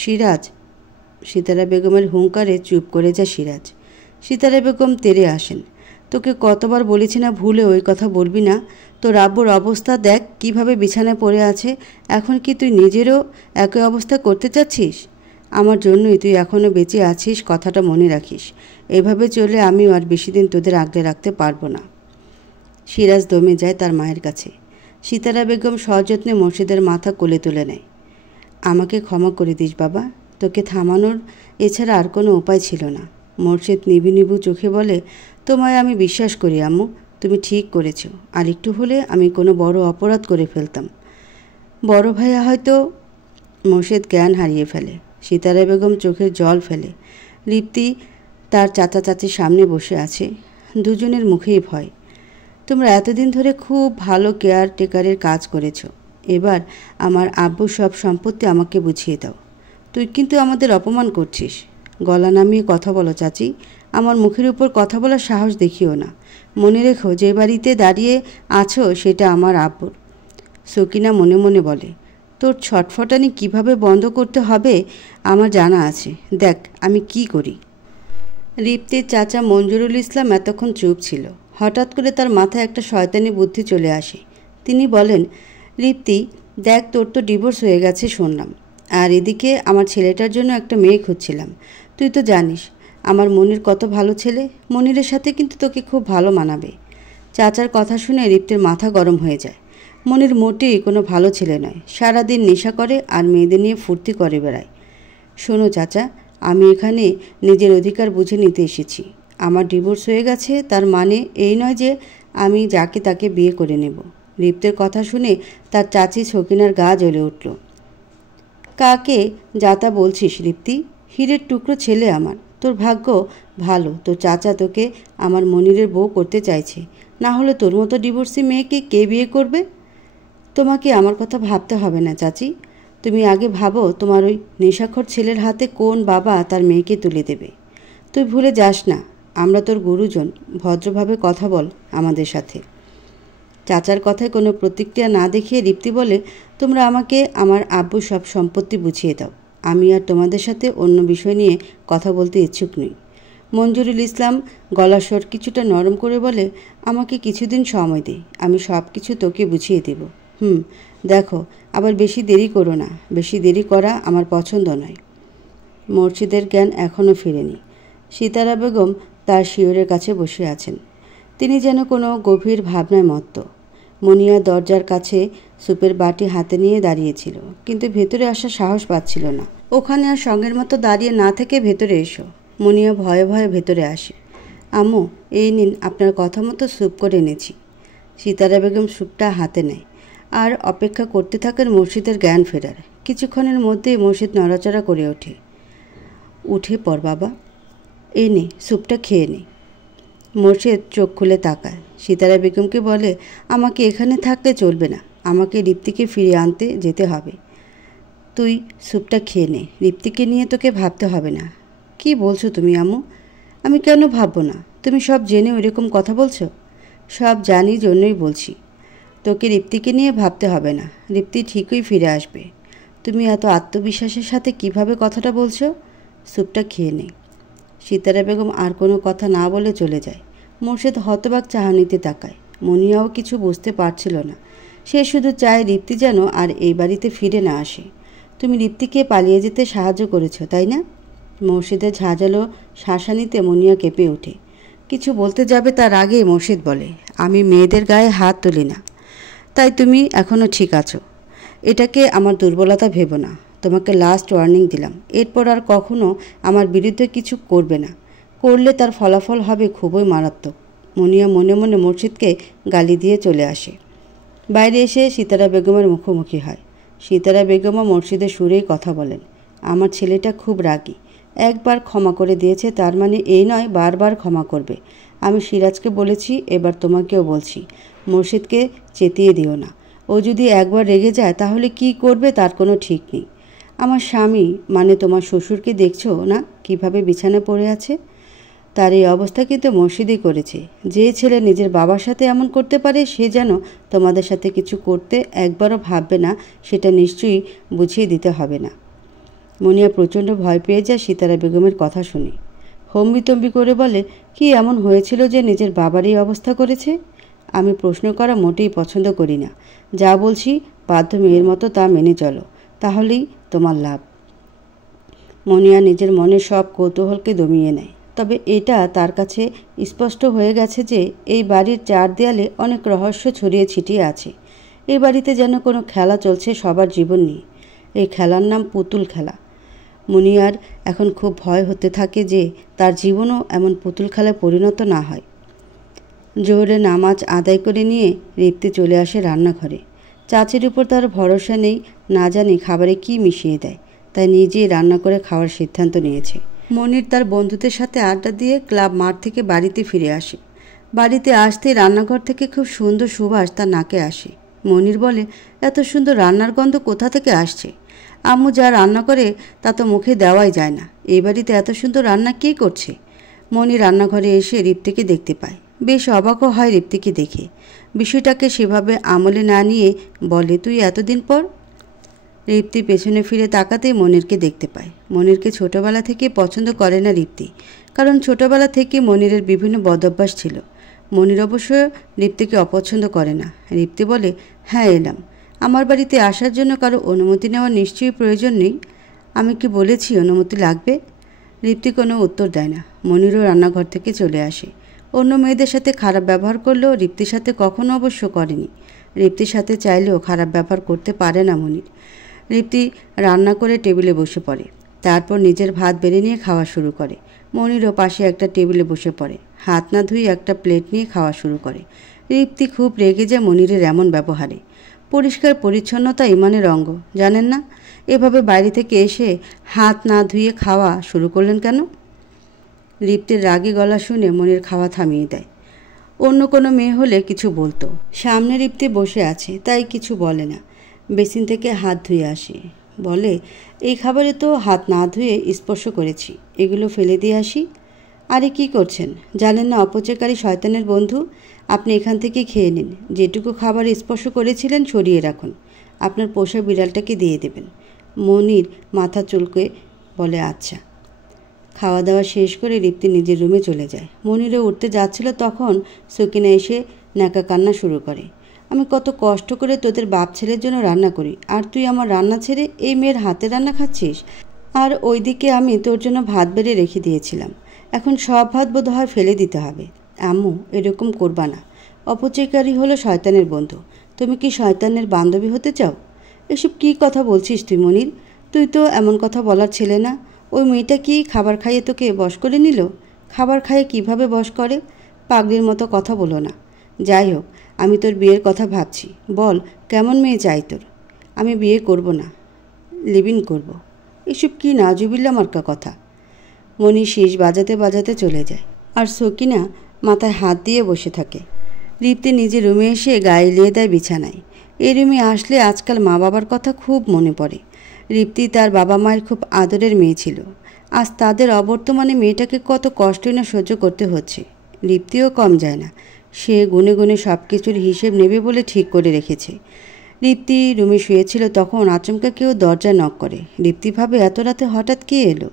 সিরাজ। সিতারা বেগমের হুঙ্কারে চুপ করে যায় সিরাজ। সিতারা বেগম তেড়ে আসেন। তোকে কতবার বলেছি না ভুলে ওই কথা বলবি না। তোর আব্বুর অবস্থা দেখ কিভাবে বিছানায় পড়ে আছে। এখন কি তুই নিজেরও একই অবস্থা করতে চাচ্ছিস? আমার জন্যই তুই এখনও বেঁচে আছিস, কথাটা মনে রাখিস। এভাবে চলে আমিও আর বেশি দিন তোদের আগলে রাখতে পারবো না। সিরাজ দমে যায় তার মায়ের কাছে। সিতারা বেগম সযত্নে মোর্শেদের মাথা কোলে তুলে নেয়। আমাকে ক্ষমা করে দিস বাবা, তোকে থামানোর এছাড়া আর কোনো উপায় ছিল না। মোর্শেদ নিভু নিভু চোখে বলে, তোমায় আমি বিশ্বাস করি আম্মু, তুমি ঠিক করেছ। আর একটু হলে আমি কোনো বড় অপরাধ করে ফেলতাম। বড় ভাইয়া হয়তো। মোর্শেদ জ্ঞান হারিয়ে ফেলে। সিতারা বেগম চোখের জল ফেলে। রিপ্তি তার চাচা চাচির সামনে বসে আছে। দুজনের মুখেই ভয়। তোমরা এতদিন ধরে খুব ভালো কেয়ারটেকারের কাজ করেছো। এবার আমার আব্বুর সব সম্পত্তি আমাকে বুঝিয়ে দাও। তুই কিন্তু আমাদের অপমান করছিস। গলা নামিয়ে কথা বলো চাচি। আমার মুখের উপর কথা বলার সাহস দেখিও না। মনে রেখো, যে বাড়িতে দাঁড়িয়ে আছো সেটা আমার আব্বুর। সকিনা মনে মনে বলে, তোর ছটফটানি কিভাবে বন্ধ করতে হবে আমার জানা আছে। দেখ আমি কি করি। রিপ্তির চাচা মঞ্জুরুল ইসলাম এতক্ষণ চুপ ছিল। হঠাৎ করে তার মাথায় একটা শয়তানি বুদ্ধি চলে আসে। তিনি বলেন, রিপ্তি, দেখ তোর তো ডিভোর্স হয়ে গেছে শুনলাম, আর এদিকে আমার ছেলেটার জন্য একটা মেয়ে খুঁজছিলাম। তুই তো জানিস আমার মনির কত ভালো ছেলে। মনিরের সাথে কিন্তু তোকে খুব ভালো মানাবে। চাচার কথা শুনে রিপ্তির মাথা গরম হয়ে যায়। মনির মোটেই কোনো ভালো ছেলে নয়। সারাদিন নেশা করে আর মেয়েদের নিয়ে ফুর্তি করে বেড়ায়। শোনো চাচা, আমি এখানে নিজের অধিকার বুঝে নিতে এসেছি। আমার ডিভোর্স হয়ে গেছে তার মানে এই নয় যে আমি যাকে তাকে বিয়ে করে নেব। রিপ্তের কথা শুনে তার চাচি সকিনার গা জ্বলে উঠল। কাকে যাতা বলছিস রিপ্তি? হীরের টুকরো ছেলে আমার। তোর ভাগ্য ভালো, তোর চাচা তোকে আমার মনিরের বউ করতে চাইছে। না হলে তোর মতো ডিভোর্সি মেয়েকে কে বিয়ে করবে? তোমাকে আমার কথা ভাবতে হবে না চাচি। তুমি আগে ভাবো তোমার ওই নেশাখোর ছেলের হাতে কোন বাবা তার মেয়েকে তুলে দেবে। তুই ভুলে যাস না আমরা তোর গুরুজন। ভদ্রভাবে কথা বল আমাদের সাথে। চাচার কথায় কোনো প্রতিক্রিয়া না দেখিয়ে রিপ্তি বলে, তোমরা আমাকে আমার আব্বুর সব সম্পত্তি বুঝিয়ে দাও। আমি আর তোমাদের সাথে অন্য বিষয় নিয়ে কথা বলতে ইচ্ছুক নই। মঞ্জুরুল ইসলাম গলার স্বর কিছুটা নরম করে বলে, আমাকে কিছুদিন সময় দে, আমি সব কিছু তোকে বুঝিয়ে দেব। দেখো, আবার বেশি দেরি করো না। বেশি দেরি করা আমার পছন্দ নয়। মসজিদের জ্ঞান এখনও ফিরেনি। সিতারা বেগম তার শিয়রের কাছে বসে আছেন। তিনি যেন কোনো গভীর ভাবনায় মত্ত। মুনিয়া দরজার কাছে সুপের বাটি হাতে নিয়ে দাঁড়িয়েছিল, কিন্তু ভেতরে আসার সাহস পাচ্ছিল না। ওখানে আর সঙ্গের মতো দাঁড়িয়ে না থেকে ভেতরে এসো। মুনিয়া ভয়ে ভয়ে ভেতরে আসে। আম্মু, এই নিন, আপনার কথা মতো স্যুপ করে এনেছি। সিতারা বেগম স্যুপটা হাতে নেয় আর অপেক্ষা করতে থাকেন মসজিদের জ্ঞান ফেরার। কিছুক্ষণের মধ্যেই মসজিদ নড়াচড়া করে ওঠে। উঠে পড় বাবা, এই নে স্যুপটা খেয়ে নে। মোর্শেদ চোখ খুলে তাকায়। সিতারা বেগমকে বলে, আমাকে এখানে থাকলে চলবে না, আমাকে রিপ্তিকে ফিরিয়ে আনতে যেতে হবে। তুই স্যুপটা খেয়ে নে, রিপ্তিকে নিয়ে তোকে ভাবতে হবে না। কি বলছো তুমি আম্মু? আমি কেন ভাববো না? তুমি সব জেনে এরকম কথা বলছো? সব জানি জন্যই বলছি। তোকে রিপ্তিকে নিয়ে ভাবতে হবে না, রিপ্তি ঠিকই ফিরে আসবে। তুমি এত আত্মবিশ্বাসের সাথে কিভাবে কথাটা বলছো? স্যুপটা খেয়ে নে। সিতারা বেগম আর কোনো কথা না বলে চলে যায়। মোর্শেদ হতবাক চাহনিতে তাকায়। মুনিয়াও কিছু বুঝতে পারছিল না। সে শুধু চায় রিপ্তি যেন আর এই বাড়িতে ফিরে না আসে। তুমি রিপ্তিকে পালিয়ে যেতে সাহায্য করেছো, তাই না? মোর্শেদের ঝাঁঝালো শাসানিতে মুনিয়া কেঁপে ওঠে। কিছু বলতে যাবে তার আগেই মোর্শেদ বলে, আমি মেয়েদের গায়ে হাত তুলি না। তাই তুমি এখনও ঠিক আছো। এটাকে আমার দুর্বলতা ভেবো না। তোমাকে লাস্ট ওয়ার্নিং দিলাম, এরপর আর কখনো আমার বিরুদ্ধে কিছু করবে না। করলে তার ফলাফল হবে খুবই মারাত্মক। মুনিয়া মনে মনে মোর্শেদকে গালি দিয়ে চলে আসে। বাইরে এসে সিতারা বেগমের মুখোমুখি হয়। সিতারা বেগমও মোর্শেদের সুরেই কথা বলেন, আমার ছেলেটা খুব রাগী। একবার ক্ষমা করে দিয়েছে তার মানে এই নয় বারবার ক্ষমা করবে। আমি সিরাজকে বলেছি, এবার তোমাকেও বলছি, মোর্শেদকে চেতিয়ে দিও না। ও যদি একবার রেগে যায় তাহলে কি করবে তার কোনো ঠিক নেই। আমার স্বামী মানে তোমার শ্বশুরকে দেখছো না কিভাবে বিছানায় পড়ে আছে? তার এই অবস্থা কিন্তু মসজিদই করেছে। যে ছেলে নিজের বাবার সাথে এমন করতে পারে সে যেন তোমাদের সাথে কিছু করতে একবারও ভাববে না, সেটা নিশ্চয়ই বুঝিয়ে দিতে হবে না। মুনিয়া প্রচণ্ড ভয় পেয়ে যায় সিতারা বেগমের কথা শুনে। হম্বিতম্বি করে বলে, কি এমন হয়েছিল যে নিজের বাবার এই অবস্থা করেছে? আমি প্রশ্ন করা মোটেই পছন্দ করি না। যা বলছি বাধ্য মেয়ের মতো তা মেনে চলো, তাহলেই তোমার লাভ। মুনিয়া নিজের মনের সব কৌতূহলকে দমিয়ে নেয়। তবে এটা তার কাছে স্পষ্ট হয়ে গেছে যে এই বাড়ির চার দেয়ালে অনেক রহস্য ছড়িয়ে ছিটিয়ে আছে। এই বাড়িতে যেন কোনো খেলা চলছে সবার জীবন নিয়ে। এই খেলার নাম পুতুল খেলা। মুনিয়ার এখন খুব ভয় হতে থাকে যে তার জীবনও এমন পুতুল খেলায় পরিণত না হয়। জোহরে নামাজ আদায় করে নিয়ে রিপ্তি চলে আসে রান্নাঘরে। চাচির উপর তার ভরসা নেই, না জানি খাবারে কি মিশিয়ে দেয়, তাই নিজেই রান্না করে খাওয়ার সিদ্ধান্ত নিয়েছে। মনির তার বন্ধুদের সাথে আড্ডা দিয়ে ক্লাব মাঠ থেকে বাড়িতে ফিরে আসে। বাড়িতে আসতেই রান্নাঘর থেকে খুব সুন্দর সুবাস তার নাকে আসে। মনির বলে, এত সুন্দর রান্নার গন্ধ কোথা থেকে আসছে? আম্মু যা রান্না করে তা তো মুখে দেওয়াই যায় না। এই বাড়িতে এত সুন্দর রান্না কে করছে? মনি রান্নাঘরে এসে রিপ্তিকে দেখতে পায়। বেশ অবাকও হয় রিপ্তিকে দেখে। বিষয়টাকে সেভাবে আমলে না নিয়ে বলে, তুই এতদিন পর? রিপ্তি পেছনে ফিরে তাকাতেই মনিরকে দেখতে পায়। মনিরকে ছোটবেলা থেকে পছন্দ করে না রিপ্তি, কারণ ছোটবেলা থেকে মনিরের বিভিন্ন বদভ্যাস ছিল। মনির অবশ্য রিপ্তিকে অপছন্দ করে না। রিপ্তি বলে, হ্যাঁ এলাম। আমার বাড়িতে আসার জন্য কারো অনুমতি নেওয়ার নিশ্চয়ই প্রয়োজন নেই। আমি কি বলেছি অনুমতি লাগবে? রিপ্তি কোনো উত্তর দেয় না। মনিরও রান্নাঘর থেকে চলে আসে। অন্য মেয়েদের সাথে খারাপ ব্যবহার করলেও রিপ্তির সাথে কখনো অবশ্য করেনি। রিপ্তির সাথে চাইলেও খারাপ ব্যবহার করতে পারে না মনির। রিপ্তি রান্না করে টেবিলে বসে পড়ে। তারপর নিজের ভাত বেড়ে নিয়ে খাওয়া শুরু করে। মনিরও পাশে একটা টেবিলে বসে পড়ে। হাত না ধুয়ে একটা প্লেট নিয়ে খাওয়া শুরু করে। রিপ্তি খুব রেগে যায় মনিরের এমন ব্যবহারে। পরিষ্কার পরিচ্ছন্নতা ইমানের অঙ্গ, জানেন না? এভাবে বাইরে থেকে এসে হাত না ধুয়ে খাওয়া শুরু করলেন কেন? রিপ্তির রাগী গলা শুনে মনির খাওয়া থামিয়ে দেয়। অন্য কোনো মেয়ে হলে কিছু বলতো। সামনে রিপ্তি বসে আছে, তাই কিছু বলে না। বেসিন থেকে হাত ধুয়ে আসে। বলে, এই খাবারে তো হাত না ধুয়ে স্পর্শ করেছি, এগুলো ফেলে দিয়ে আসি। আরে কি করছেন? জানেন না অপচয়কারী শয়তানের বন্ধু? আপনি এখান থেকে খেয়ে নিন। যেটুকু খাবার স্পর্শ করেছিলেন সরিয়ে রাখুন। আপনার পোষা বিড়ালটাকে দিয়ে দেবেন। মনির মাথা চুলকে বলে, আচ্ছা। খাওয়া দাওয়া শেষ করে রিপ্তি নিজের রুমে চলে যায়। মনিরও উঠতে যাচ্ছিল তখন সকিনা এসে ন্যাকা কান্না শুরু করে। আমি কত কষ্ট করে তোদের বাপ ছেলের জন্য রান্না করি, আর তুই আমার রান্না ছেড়ে এই মেয়ের হাতে রান্না খাচ্ছিস? আর ওইদিকে আমি তোর জন্য ভাত বেড়ে রেখে দিয়েছিলাম। এখন সব ভাত বোধহয় ফেলে দিতে হবে। আম্মু, এরকম করবা না। অপচয়কারী হলো শয়তানের বন্ধু। তুমি কি শয়তানের বান্ধবী হতে চাও? এসব কি কথা বলছিস তুই মনির? তুই তো এমন কথা বলার ছেলে না। ওই মেয়েটা কি খাবার খাইয়ে তোকে বশ করে নিল? খাবার খাইয়ে কিভাবে বশ করে? পাগলির মতো কথা বলো না। যাই হোক, আমি তোর বিয়ের কথা ভাবছি। বল, কেমন মেয়ে চাই তোর? আমি বিয়ে করব না, লিভিং করব। এসব কি নাজুবিল্লা মার্কা কথা? মনি শীষ বাজাতে বাজাতে চলে যায়। আর সকিনা মাথায় হাত দিয়ে বসে থাকে। রিপ্তি নিজের রুমে এসে গায়ে লিয়ে দেয় বিছানায়। এই রুমে আসলে আজকাল মা বাবার কথা খুব মনে পড়ে। রিপ্তি তার বাবা মায়ের খুব আদরের মেয়ে ছিল। আজ তাদের অবর্তমানে মেয়েটাকে কত কষ্টই না সহ্য করতে হচ্ছে। রিপ্তিও কম যায় না। সে গুনে গুনে সব কিছুর হিসেব নেবে বলে ঠিক করে রেখেছে। রিপ্তি রুমে শুয়েছিল তখন আচমকা কেউ দরজায় নক করে। রিপ্তি ভাবে এত রাতে হঠাৎ কে এলো?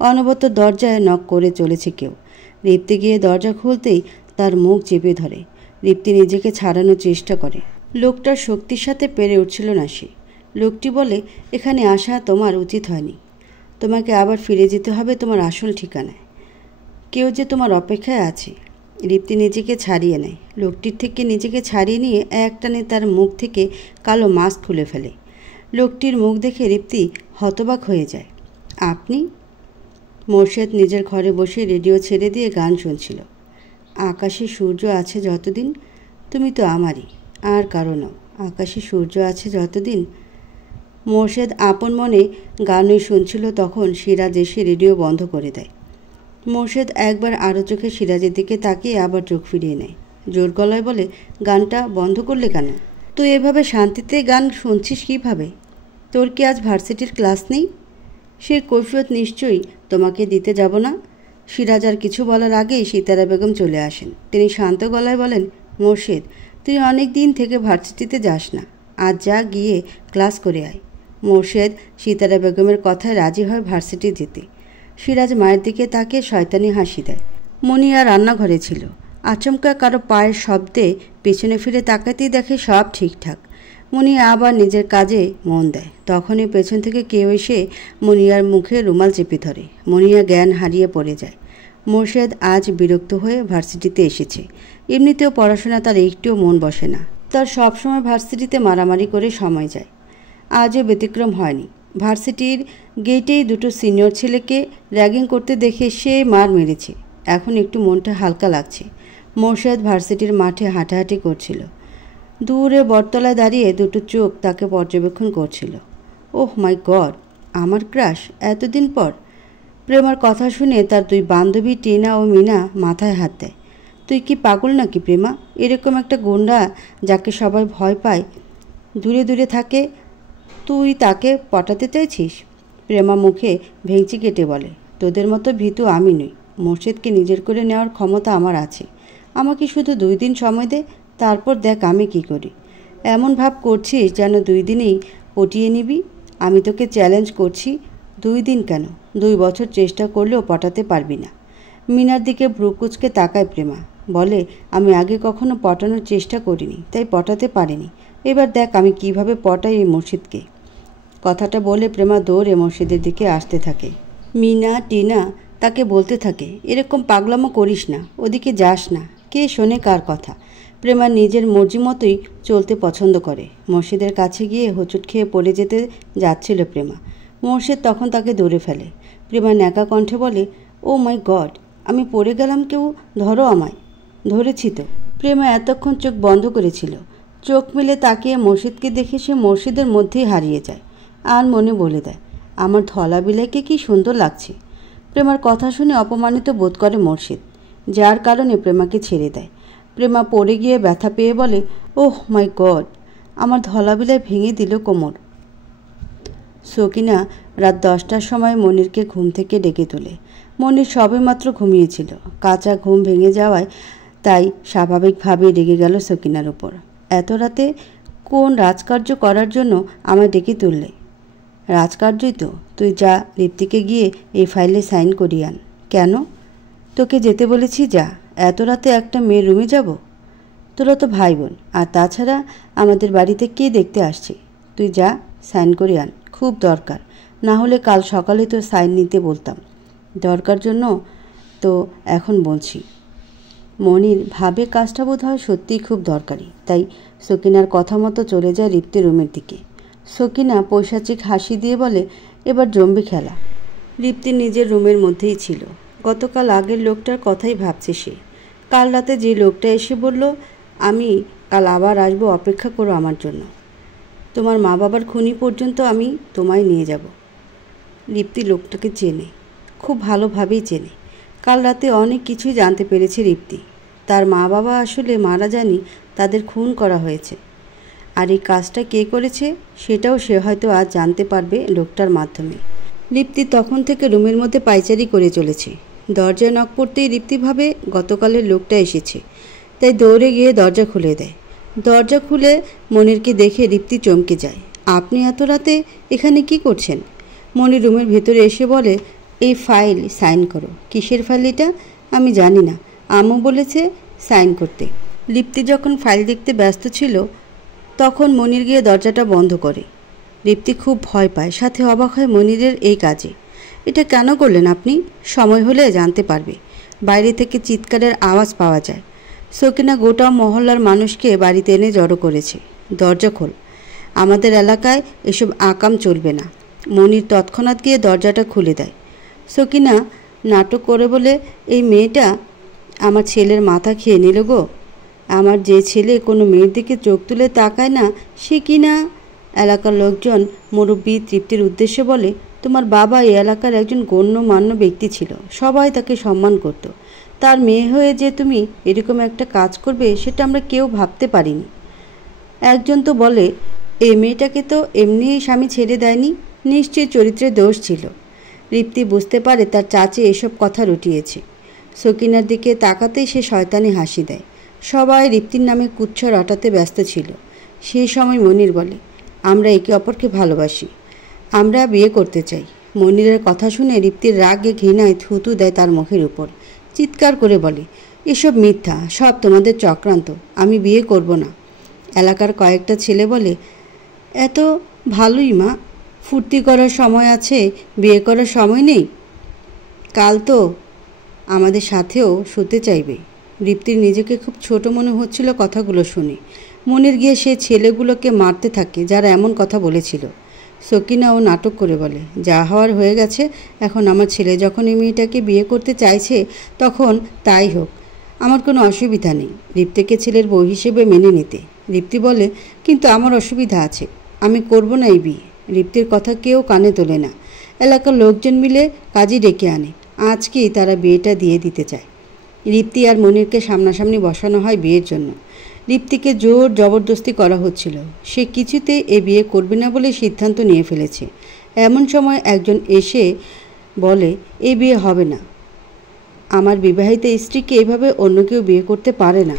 অনবরত দরজায় নক করে চলেছে কেউ। রিপ্তি গিয়ে দরজা খুলতেই তার মুখ চেপে ধরে। রিপ্তি নিজেকে ছাড়ানোর চেষ্টা করে। লোকটার শক্তির সাথে পেরে উঠছিল না সে। লোকটি বলে, এখানে আসা তোমার উচিত হয়নি। তোমাকে আবার ফিরে যেতে হবে তোমার আসল ঠিকানায়। কেউ যে তোমার অপেক্ষায় আছে। রিপ্তি নিজেকে ছাড়িয়ে নেয়। লোকটির থেকে নিজেকে ছাড়িয়ে নিয়ে একটানে তার মুখ থেকে কালো মাস্ক খুলে ফেলে। লোকটির মুখ দেখে রিপ্তি হতবাক হয়ে যায়। আপনি? মোর্শেদ নিজের ঘরে বসে রেডিও ছেড়ে দিয়ে গান শুনছিল। আকাশে সূর্য আছে যতদিন তুমি তো আমারই, আর কারো নও। আকাশে সূর্য আছে যতদিন। মোর্শেদ আপন মনে গানই শুনছিল তখন সিরাজ এসে রেডিও বন্ধ করে দেয়। মোর্শেদ একবার আরও চোখে সিরাজের দিকে তাকিয়ে আবার চোখ ফিরিয়ে নেয়। জোর গলায় বলে, গানটা বন্ধ করলে কেন? তুই এভাবে শান্তিতে গান শুনছিস কীভাবে? তোর কি আজ ভার্সিটির ক্লাস নেই? সে কৈফিয়ত নিশ্চয়ই তোমাকে দিতে যাব না। সিরাজ আর কিছু বলার আগেই সিতারা বেগম চলে আসেন। তিনি শান্ত গলায় বলেন, মোর্শেদ, তুই অনেক দিন থেকে ভার্সিটিতে যাস না, আজ যা গিয়ে ক্লাস করে আয়। মোর্শেদ সিতারা বেগমের কথায় রাজি হয় ভার্সিটি যেতে। সিরাজ মায়ের দিকে তাকে শয়তানি হাসি দেয়। মনিয়া রান্নাঘরে ছিল। আচমকা কারো পায়ের শব্দে পেছনে ফিরে তাকাতেই দেখে সব ঠিকঠাক। মনিয়া আবার নিজের কাজে মন দেয়। তখনই পেছন থেকে কেউ এসে মনিয়ার মুখে রুমাল চেপে ধরে। মনিয়া জ্ঞান হারিয়ে পড়ে যায়। মোর্শেদ আজ বিরক্ত হয়ে ভার্সিটিতে এসেছে। এমনিতেও পড়াশোনা তার একটুও মন বসে না। তার সবসময় ভার্সিটিতে মারামারি করে সময় যায়। আজও ব্যতিক্রম হয়নি। ভার্সিটির গেটেই দুটো সিনিয়র ছেলেকে র্যাগিং করতে দেখে সে মার মেরেছে। এখন একটু মনটা হালকা লাগছে। মোর্শেদ ভার্সিটির মাঠে হাঁটাহাঁটি করছিল। দূরে বটতলায় দাঁড়িয়ে দুটো চোখ তাকে পর্যবেক্ষণ করছিল। ওহ মাই গড, আমার ক্রাশ, এতদিন পর। প্রেমার কথা শুনে তার দুই বান্ধবী টিনা ও মিনা মাথায় হাত দেয়। তুই কি পাগল নাকি প্রেমা? এরকম একটা গুন্ডা যাকে সবাই ভয় পায়, দূরে দূরে থাকে, তুই তাকে পটাতে চাইছিস? প্রেমা মুখে ভেঙচি কেটে বলে, তোদের মতো ভীতু আমি নই। মোর্শেদকে নিজের করে নেওয়ার ক্ষমতা আমার আছে। আমাকে শুধু 2 দিন সময় দে, তারপর দেখ আমি কি করি। এমন ভাব করছিস যেন 2 দিনেই পটিয়ে নিবি। আমি তোকে চ্যালেঞ্জ করছি, 2 দিন কেন, 2 বছর চেষ্টা করলেও পটাতে পারবি না। মিনার দিকে ভ্রুকুচকে তাকায় প্রেমা, বলে, আমি আগে কখনো পটানোর চেষ্টা করিনি, তাই পটাতে পারিনি। এবার দেখ আমি কিভাবে পটাই এই মসজিদকে। কথাটা বলে প্রেমা দৌড়ে মসজিদের দিকে আসতে থাকে। মিনা টিনা তাকে বলতে থাকে, এরকম পাগলামো করিস না, ওদিকে যাস না, কে শোনে কার কথা। প্রেমা নিজের মর্জি মতোই চলতে পছন্দ করে। মসজিদের কাছে গিয়ে হোঁচট খেয়ে পড়ে যেতে যাচ্ছিল প্রেমা। মোর্শেদ তখন তাকে ধরে ফেলে। প্রেমা ন্যাকা কণ্ঠে বলে, ও মাই গড, আমি পড়ে গেলাম, কেউ ধরো আমায়। ধরেছি তো। প্রেমা এতক্ষণ চোখ বন্ধ করেছিল। চোখ মেলে তাকিয়ে মসজিদকে দেখে সে মসজিদের মধ্যেই হারিয়ে যায় আর মনে বলে দেয়, আমার ধলা বিলাইকে কি সুন্দর লাগছে। প্রেমার কথা শুনে অপমানিত বোধ করে মোর্শেদ, যার কারণে প্রেমাকে ছেড়ে দেয়। প্রেমা পড়ে গিয়ে ব্যথা পেয়ে বলে, ওহ মাই গড, আমার ধলা বিলাই ভেঙে দিল কোমর। সকিনা রাত 10টার সময় মনিরকে ঘুম থেকে ডেকে তোলে। মনির সবেমাত্র ঘুমিয়েছিল। কাঁচা ঘুম ভেঙে যাওয়ায় তাই স্বাভাবিকভাবেই রেগে গেল সকিনার উপর। এত রাতে কোন রাজকার্য করার জন্য আমায় ডেকে তুললে? রাজকার্যই তো। তুই যা, ঋত্বিকে গিয়ে এই ফাইলে সাইন করিয়ে আন। কেন? তোকে যেতে বলেছি, যা। এত রাতে একটা মেয়ের রুমে যাব? তোরা তো ভাই বোন, আর তাছাড়া আমাদের বাড়িতে কে দেখতে আসছে? তুই যা, সাইন করে আন, খুব দরকার। না হলে কাল সকালে তো সাইন নিতে বলতাম। দরকার জন্য তো এখন বলছি। মনির ভাবে কাজটা বোধ হয় সত্যিই খুব দরকারি, তাই সকিনার কথা মতো চলে যায় ঋপ্তির রুমের দিকে। সকিনা পৈশাচিক হাসি দিয়ে বলে, এবার জমবে খেলা। ঋপ্তি নিজের রুমের মধ্যেই ছিল। গতকাল আগের লোকটার কথাই ভাবছে সে। কাল রাতে যে লোকটা এসে বলল, আমি কাল আবার আসবো, অপেক্ষা করো আমার জন্য, তোমার মা বাবার খুনি পর্যন্ত আমি তোমায় নিয়ে যাব। ঋপ্তি লোকটাকে চেনে, খুব ভালোভাবেই চেনে। কাল রাতে অনেক কিছুই জানতে পেরেছে ঋপ্তি। তার মা বাবা আসলে মারা যায়নি, তাদের খুন করা হয়েছে। আর এই কাজটা কে করেছে সেটাও সে হয়তো আজ জানতে পারবে লোকটার মাধ্যমে। ঋপ্তি তখন থেকে রুমের মধ্যে পায়চারি করে চলেছে। দরজায় নক পড়তেই ঋপ্তি ভাবে গতকালের লোকটা এসেছে, তাই দৌড়ে গিয়ে দরজা খুলে দেয়। দরজা খুলে মনিরকে দেখে ঋপ্তি চমকে যায়। আপনি এত রাতে এখানে কি করছেন? মনির রুমের ভেতরে এসে বলে, এই ফাইল সাইন করো। কিসের ফাইল এটা? আমি জানি না, আম্মু বলেছে সাইন করতে। ঋপ্তি যখন ফাইল দেখতে ব্যস্ত ছিল তখন মনির গিয়ে দরজাটা বন্ধ করে। ঋপ্তি খুব ভয় পায়, সাথে অবাক হয় মনিরের এই কাজে। এটা কেন করলেন আপনি? সময় হলে জানতে পারবে। বাইরে থেকে চিৎকারের আওয়াজ পাওয়া যায়। সকিনা গোটা মহল্লার মানুষকে বাড়িতে এনে জড়ো করেছে। দরজা খোল, আমাদের এলাকায় এসব আকাম চলবে না। মনির তৎক্ষণাৎ গিয়ে দরজাটা খুলে দেয়। সকিনা নাটক করে বলে, এই মেয়েটা আমার ছেলের মাথা খেয়ে নিল গো। আমার যে ছেলে কোনো মেয়ের দিকে চোখ তুলে তাকায় না, সে কি না। এলাকার লোকজন মুরব্বী তৃপ্তির উদ্দেশ্যে বলে, তোমার বাবা এই এলাকার একজন গণ্যমান্য ব্যক্তি ছিল, সবাই তাকে সম্মান করত। তার মেয়ে হয়ে যে তুমি এরকম একটা কাজ করবে সেটা আমরা কেউ ভাবতে পারিনি। একজন তো বলে, এই মেয়েটাকে তো এমনিই স্বামী ছেড়ে দেয়নি, নিশ্চয়ই চরিত্রের দোষ ছিল। ঋপ্তি বুঝতে পারে তার চাচি এসব কথা রটিয়েছে। সকিনার দিকে তাকাতেই সে শয়তানি হাসি দেয়। সবাই ঋপ্তির নামে কুচ্ছ রটাতে ব্যস্ত ছিল। সেই সময় মনির বলে, আমরা একে অপরকে ভালোবাসি, আমরা বিয়ে করতে চাই। মনিরের কথা শুনে ঋপ্তির রাগে ঘৃণায় থুতু দেয় তার মুখের উপর। চিৎকার করে বলে, এসব মিথ্যা, সব তোমাদের চক্রান্ত, আমি বিয়ে করব না। এলাকার কয়েকটা ছেলে বলে, এত ভালোই মা, ফুর্তি করার সময় আছে, বিয়ে করার সময় নেই। কাল তো আমাদের সাথেও শুতে চাইবে। ঋপ্তির নিজেকে খুব ছোট মনে হচ্ছিল কথাগুলো শুনে। মনির গিয়ে সে ছেলেগুলোকে মারতে থাকে যারা এমন কথা বলেছিল। সকিনাও নাটক করে বলে, যা হওয়ার হয়ে গেছে, এখন আমার ছেলে যখন এই মেয়েটাকে বিয়ে করতে চাইছে তখন তাই হোক, আমার কোনো অসুবিধা নেই ঋপ্তিকে ছেলের বউ হিসেবে মেনে নিতে। ঋপ্তি বলে, কিন্তু আমার অসুবিধা আছে, আমি করব না এই বিয়ে। ঋপ্তির কথা কেউ কানে তোলে না। এলাকার লোকজন মিলে কাজী ডেকে আনে, আজকেই তারা বিয়েটা দিয়ে দিতে চায়। রিপ্তি আর মনিরকে সামনাসামনি বসানো হয় বিয়ের জন্য। রিপ্তিকে জোর জবরদস্তি করা হচ্ছিল। সে কিছুতে এ বিয়ে করবে না বলে সিদ্ধান্ত নিয়ে ফেলেছে। এমন সময় একজন এসে বলে, এই বিয়ে হবে না। আমার বিবাহিত স্ত্রীকে এভাবে অন্য কেউ বিয়ে করতে পারে না।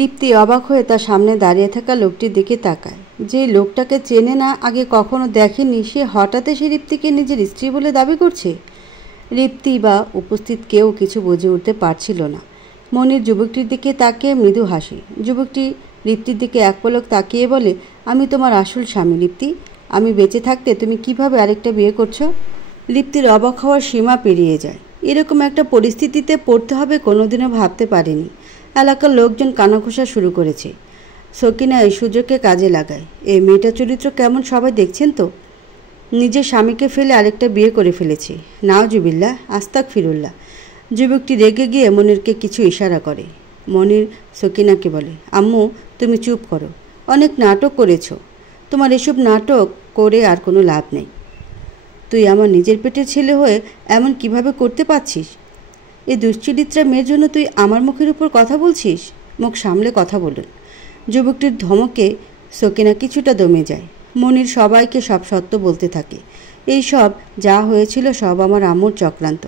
রিপ্তি অবাক হয়ে তার সামনে দাঁড়িয়ে থাকা লোকটির দিকে তাকায়। যে লোকটাকে চেনে না, আগে কখনো দেখেনি, সে হঠাৎ এসে রিপ্তিকে নিজের স্ত্রী বলে দাবি করছে। রিপ্তি বা উপস্থিত কেউ কিছু বুঝে উঠতে পারছিল না। মনির যুবকটির দিকে তাকিয়ে মৃদু হাসে। যুবকটি রিপ্তির দিকে এক পলক তাকিয়ে বলে, আমি তোমার আসল স্বামী রিপ্তি। আমি বেঁচে থাকতে তুমি কিভাবে আরেকটা বিয়ে করছো? রিপ্তির অবাক হওয়ার সীমা পেরিয়ে যায়। এরকম একটা পরিস্থিতিতে পড়তে হবে কোনোদিনও ভাবতে পারেনি। এলাকার লোকজন কানাঘুষা শুরু করেছে। সকিনা এই সুযোগকে কাজে লাগায়। এই মেয়েটা চরিত্র কেমন সবাই দেখছেন তো। নিজের স্বামীকে ফেলে আরেকটা বিয়ে করে ফেলেছে। নাউজুবিল্লাহ, আস্তাক ফিরুল্লাহ। যুবকটি রেগে গিয়ে মনিরকে কিছু ইশারা করে। মনির সকিনাকে বলে, আম্মু তুমি চুপ করো। অনেক নাটক করেছ। তোমার এসব নাটক করে আর কোনো লাভ নেই। তুই আমার নিজের পেটের ছেলে হয়ে এমন কিভাবে করতে পারছিস? এই দুশ্চরিত্রা মেয়ের জন্য তুই আমার মুখের উপর কথা বলছিস? মুখ সামলে কথা বলুন। যুবকটির ধমকে সকিনা কিছুটা দমে যায়। মনির সবাইকে সব সত্য বলতে থাকে। এই সব যা হয়েছিল সব আমার আম্মুর চক্রান্ত।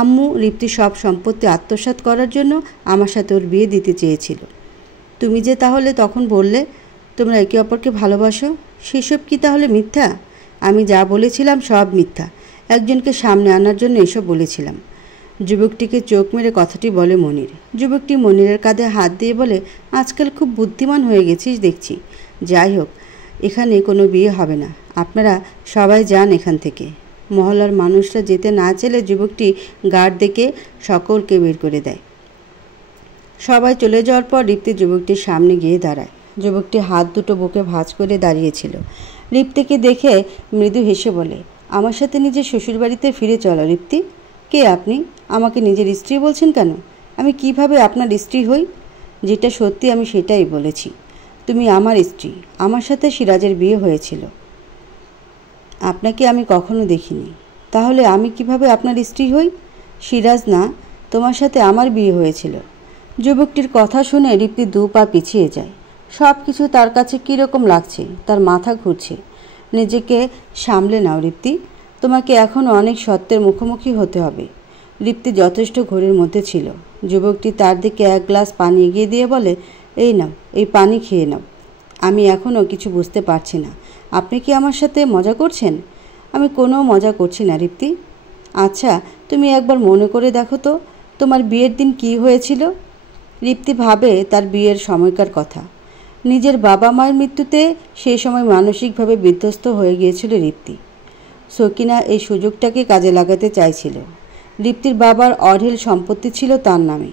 আম্মু রিপ্তির সব সম্পত্তি আত্মসাৎ করার জন্য আমার সাথে ওর বিয়ে দিতে চেয়েছিল। তুমি যে তাহলে তখন বললে তোমরা একে অপরকে ভালোবাসো, সেসব কি তাহলে মিথ্যা? আমি যা বলেছিলাম সব মিথ্যা। একজনকে সামনে আনার জন্য এসব বলেছিলাম। যুবকটিকে চোখ মেরে কথাটি বলে মনির। যুবকটি মনিরের কাঁধে হাত দিয়ে বলে, আজকাল খুব বুদ্ধিমান হয়ে গেছিস দেখছি। যাই হোক, এখানে কোনো বিয়ে হবে না। আপনারা সবাই যান এখান থেকে। মহল্লার মানুষরা যেতে না চাইলে যুবকটি গার্ড ডেকে সকলকে বের করে দেয়। সবাই চলে যাওয়ার পর রিপ্তি যুবকটির সামনে গিয়ে দাঁড়ায়। যুবকটি হাত দুটো বুকে ভাঁজ করে দাঁড়িয়েছিল। রিপ্তিকে দেখে মৃদু হেসে বলে, আমার সাথে নিজের শ্বশুরবাড়িতে ফিরে চলো রিপ্তি। কে আপনি? আমাকে নিজের স্ত্রী বলছেন কেন? আমি কিভাবে আপনার স্ত্রী হই? যেটা সত্যি আমি সেটাই বলেছি। তুমি আমার স্ত্রী। আমার সাথে সিরাজের বিয়ে হয়েছিল। আপনাকে আমি কখনো দেখিনি। তাহলে আমি কিভাবে আপনার স্ত্রী হই? সিরাজ না, তোমার সাথে আমার বিয়ে হয়েছিল। যুবকটির কথা শুনে রিপ্তি 2 পা পিছিয়ে যায়। সব কিছু তার কাছে কীরকম লাগছে, তার মাথা ঘুরছে। নিজেকে সামলে নাও রিপ্তি। তোমাকে এখনও অনেক সত্যের মুখোমুখি হতে হবে। রিপ্তি যথেষ্ট ঘোরের মধ্যে ছিল। যুবকটি তার দিকে 1 গ্লাস পানি এগিয়ে দিয়ে বলে, এই নাও, এই পানি খেয়ে নাও। আমি এখনও কিছু বুঝতে পারছি না। আপনি কি আমার সাথে মজা করছেন? আমি কোনো মজা করছি না রিপ্তি। আচ্ছা, তুমি একবার মনে করে দেখো তো, তোমার বিয়ের দিন কি হয়েছিল? রিপ্তি ভাবে তার বিয়ের সময়কার কথা। নিজের বাবা মায়ের মৃত্যুতে সেই সময় মানসিকভাবে বিধ্বস্ত হয়ে গিয়েছিল রিপ্তি। সকিনা এই সুযোগটাকে কাজে লাগাতে চাইছিল। রিপ্তির বাবার অঢেল সম্পত্তি ছিল তার নামে।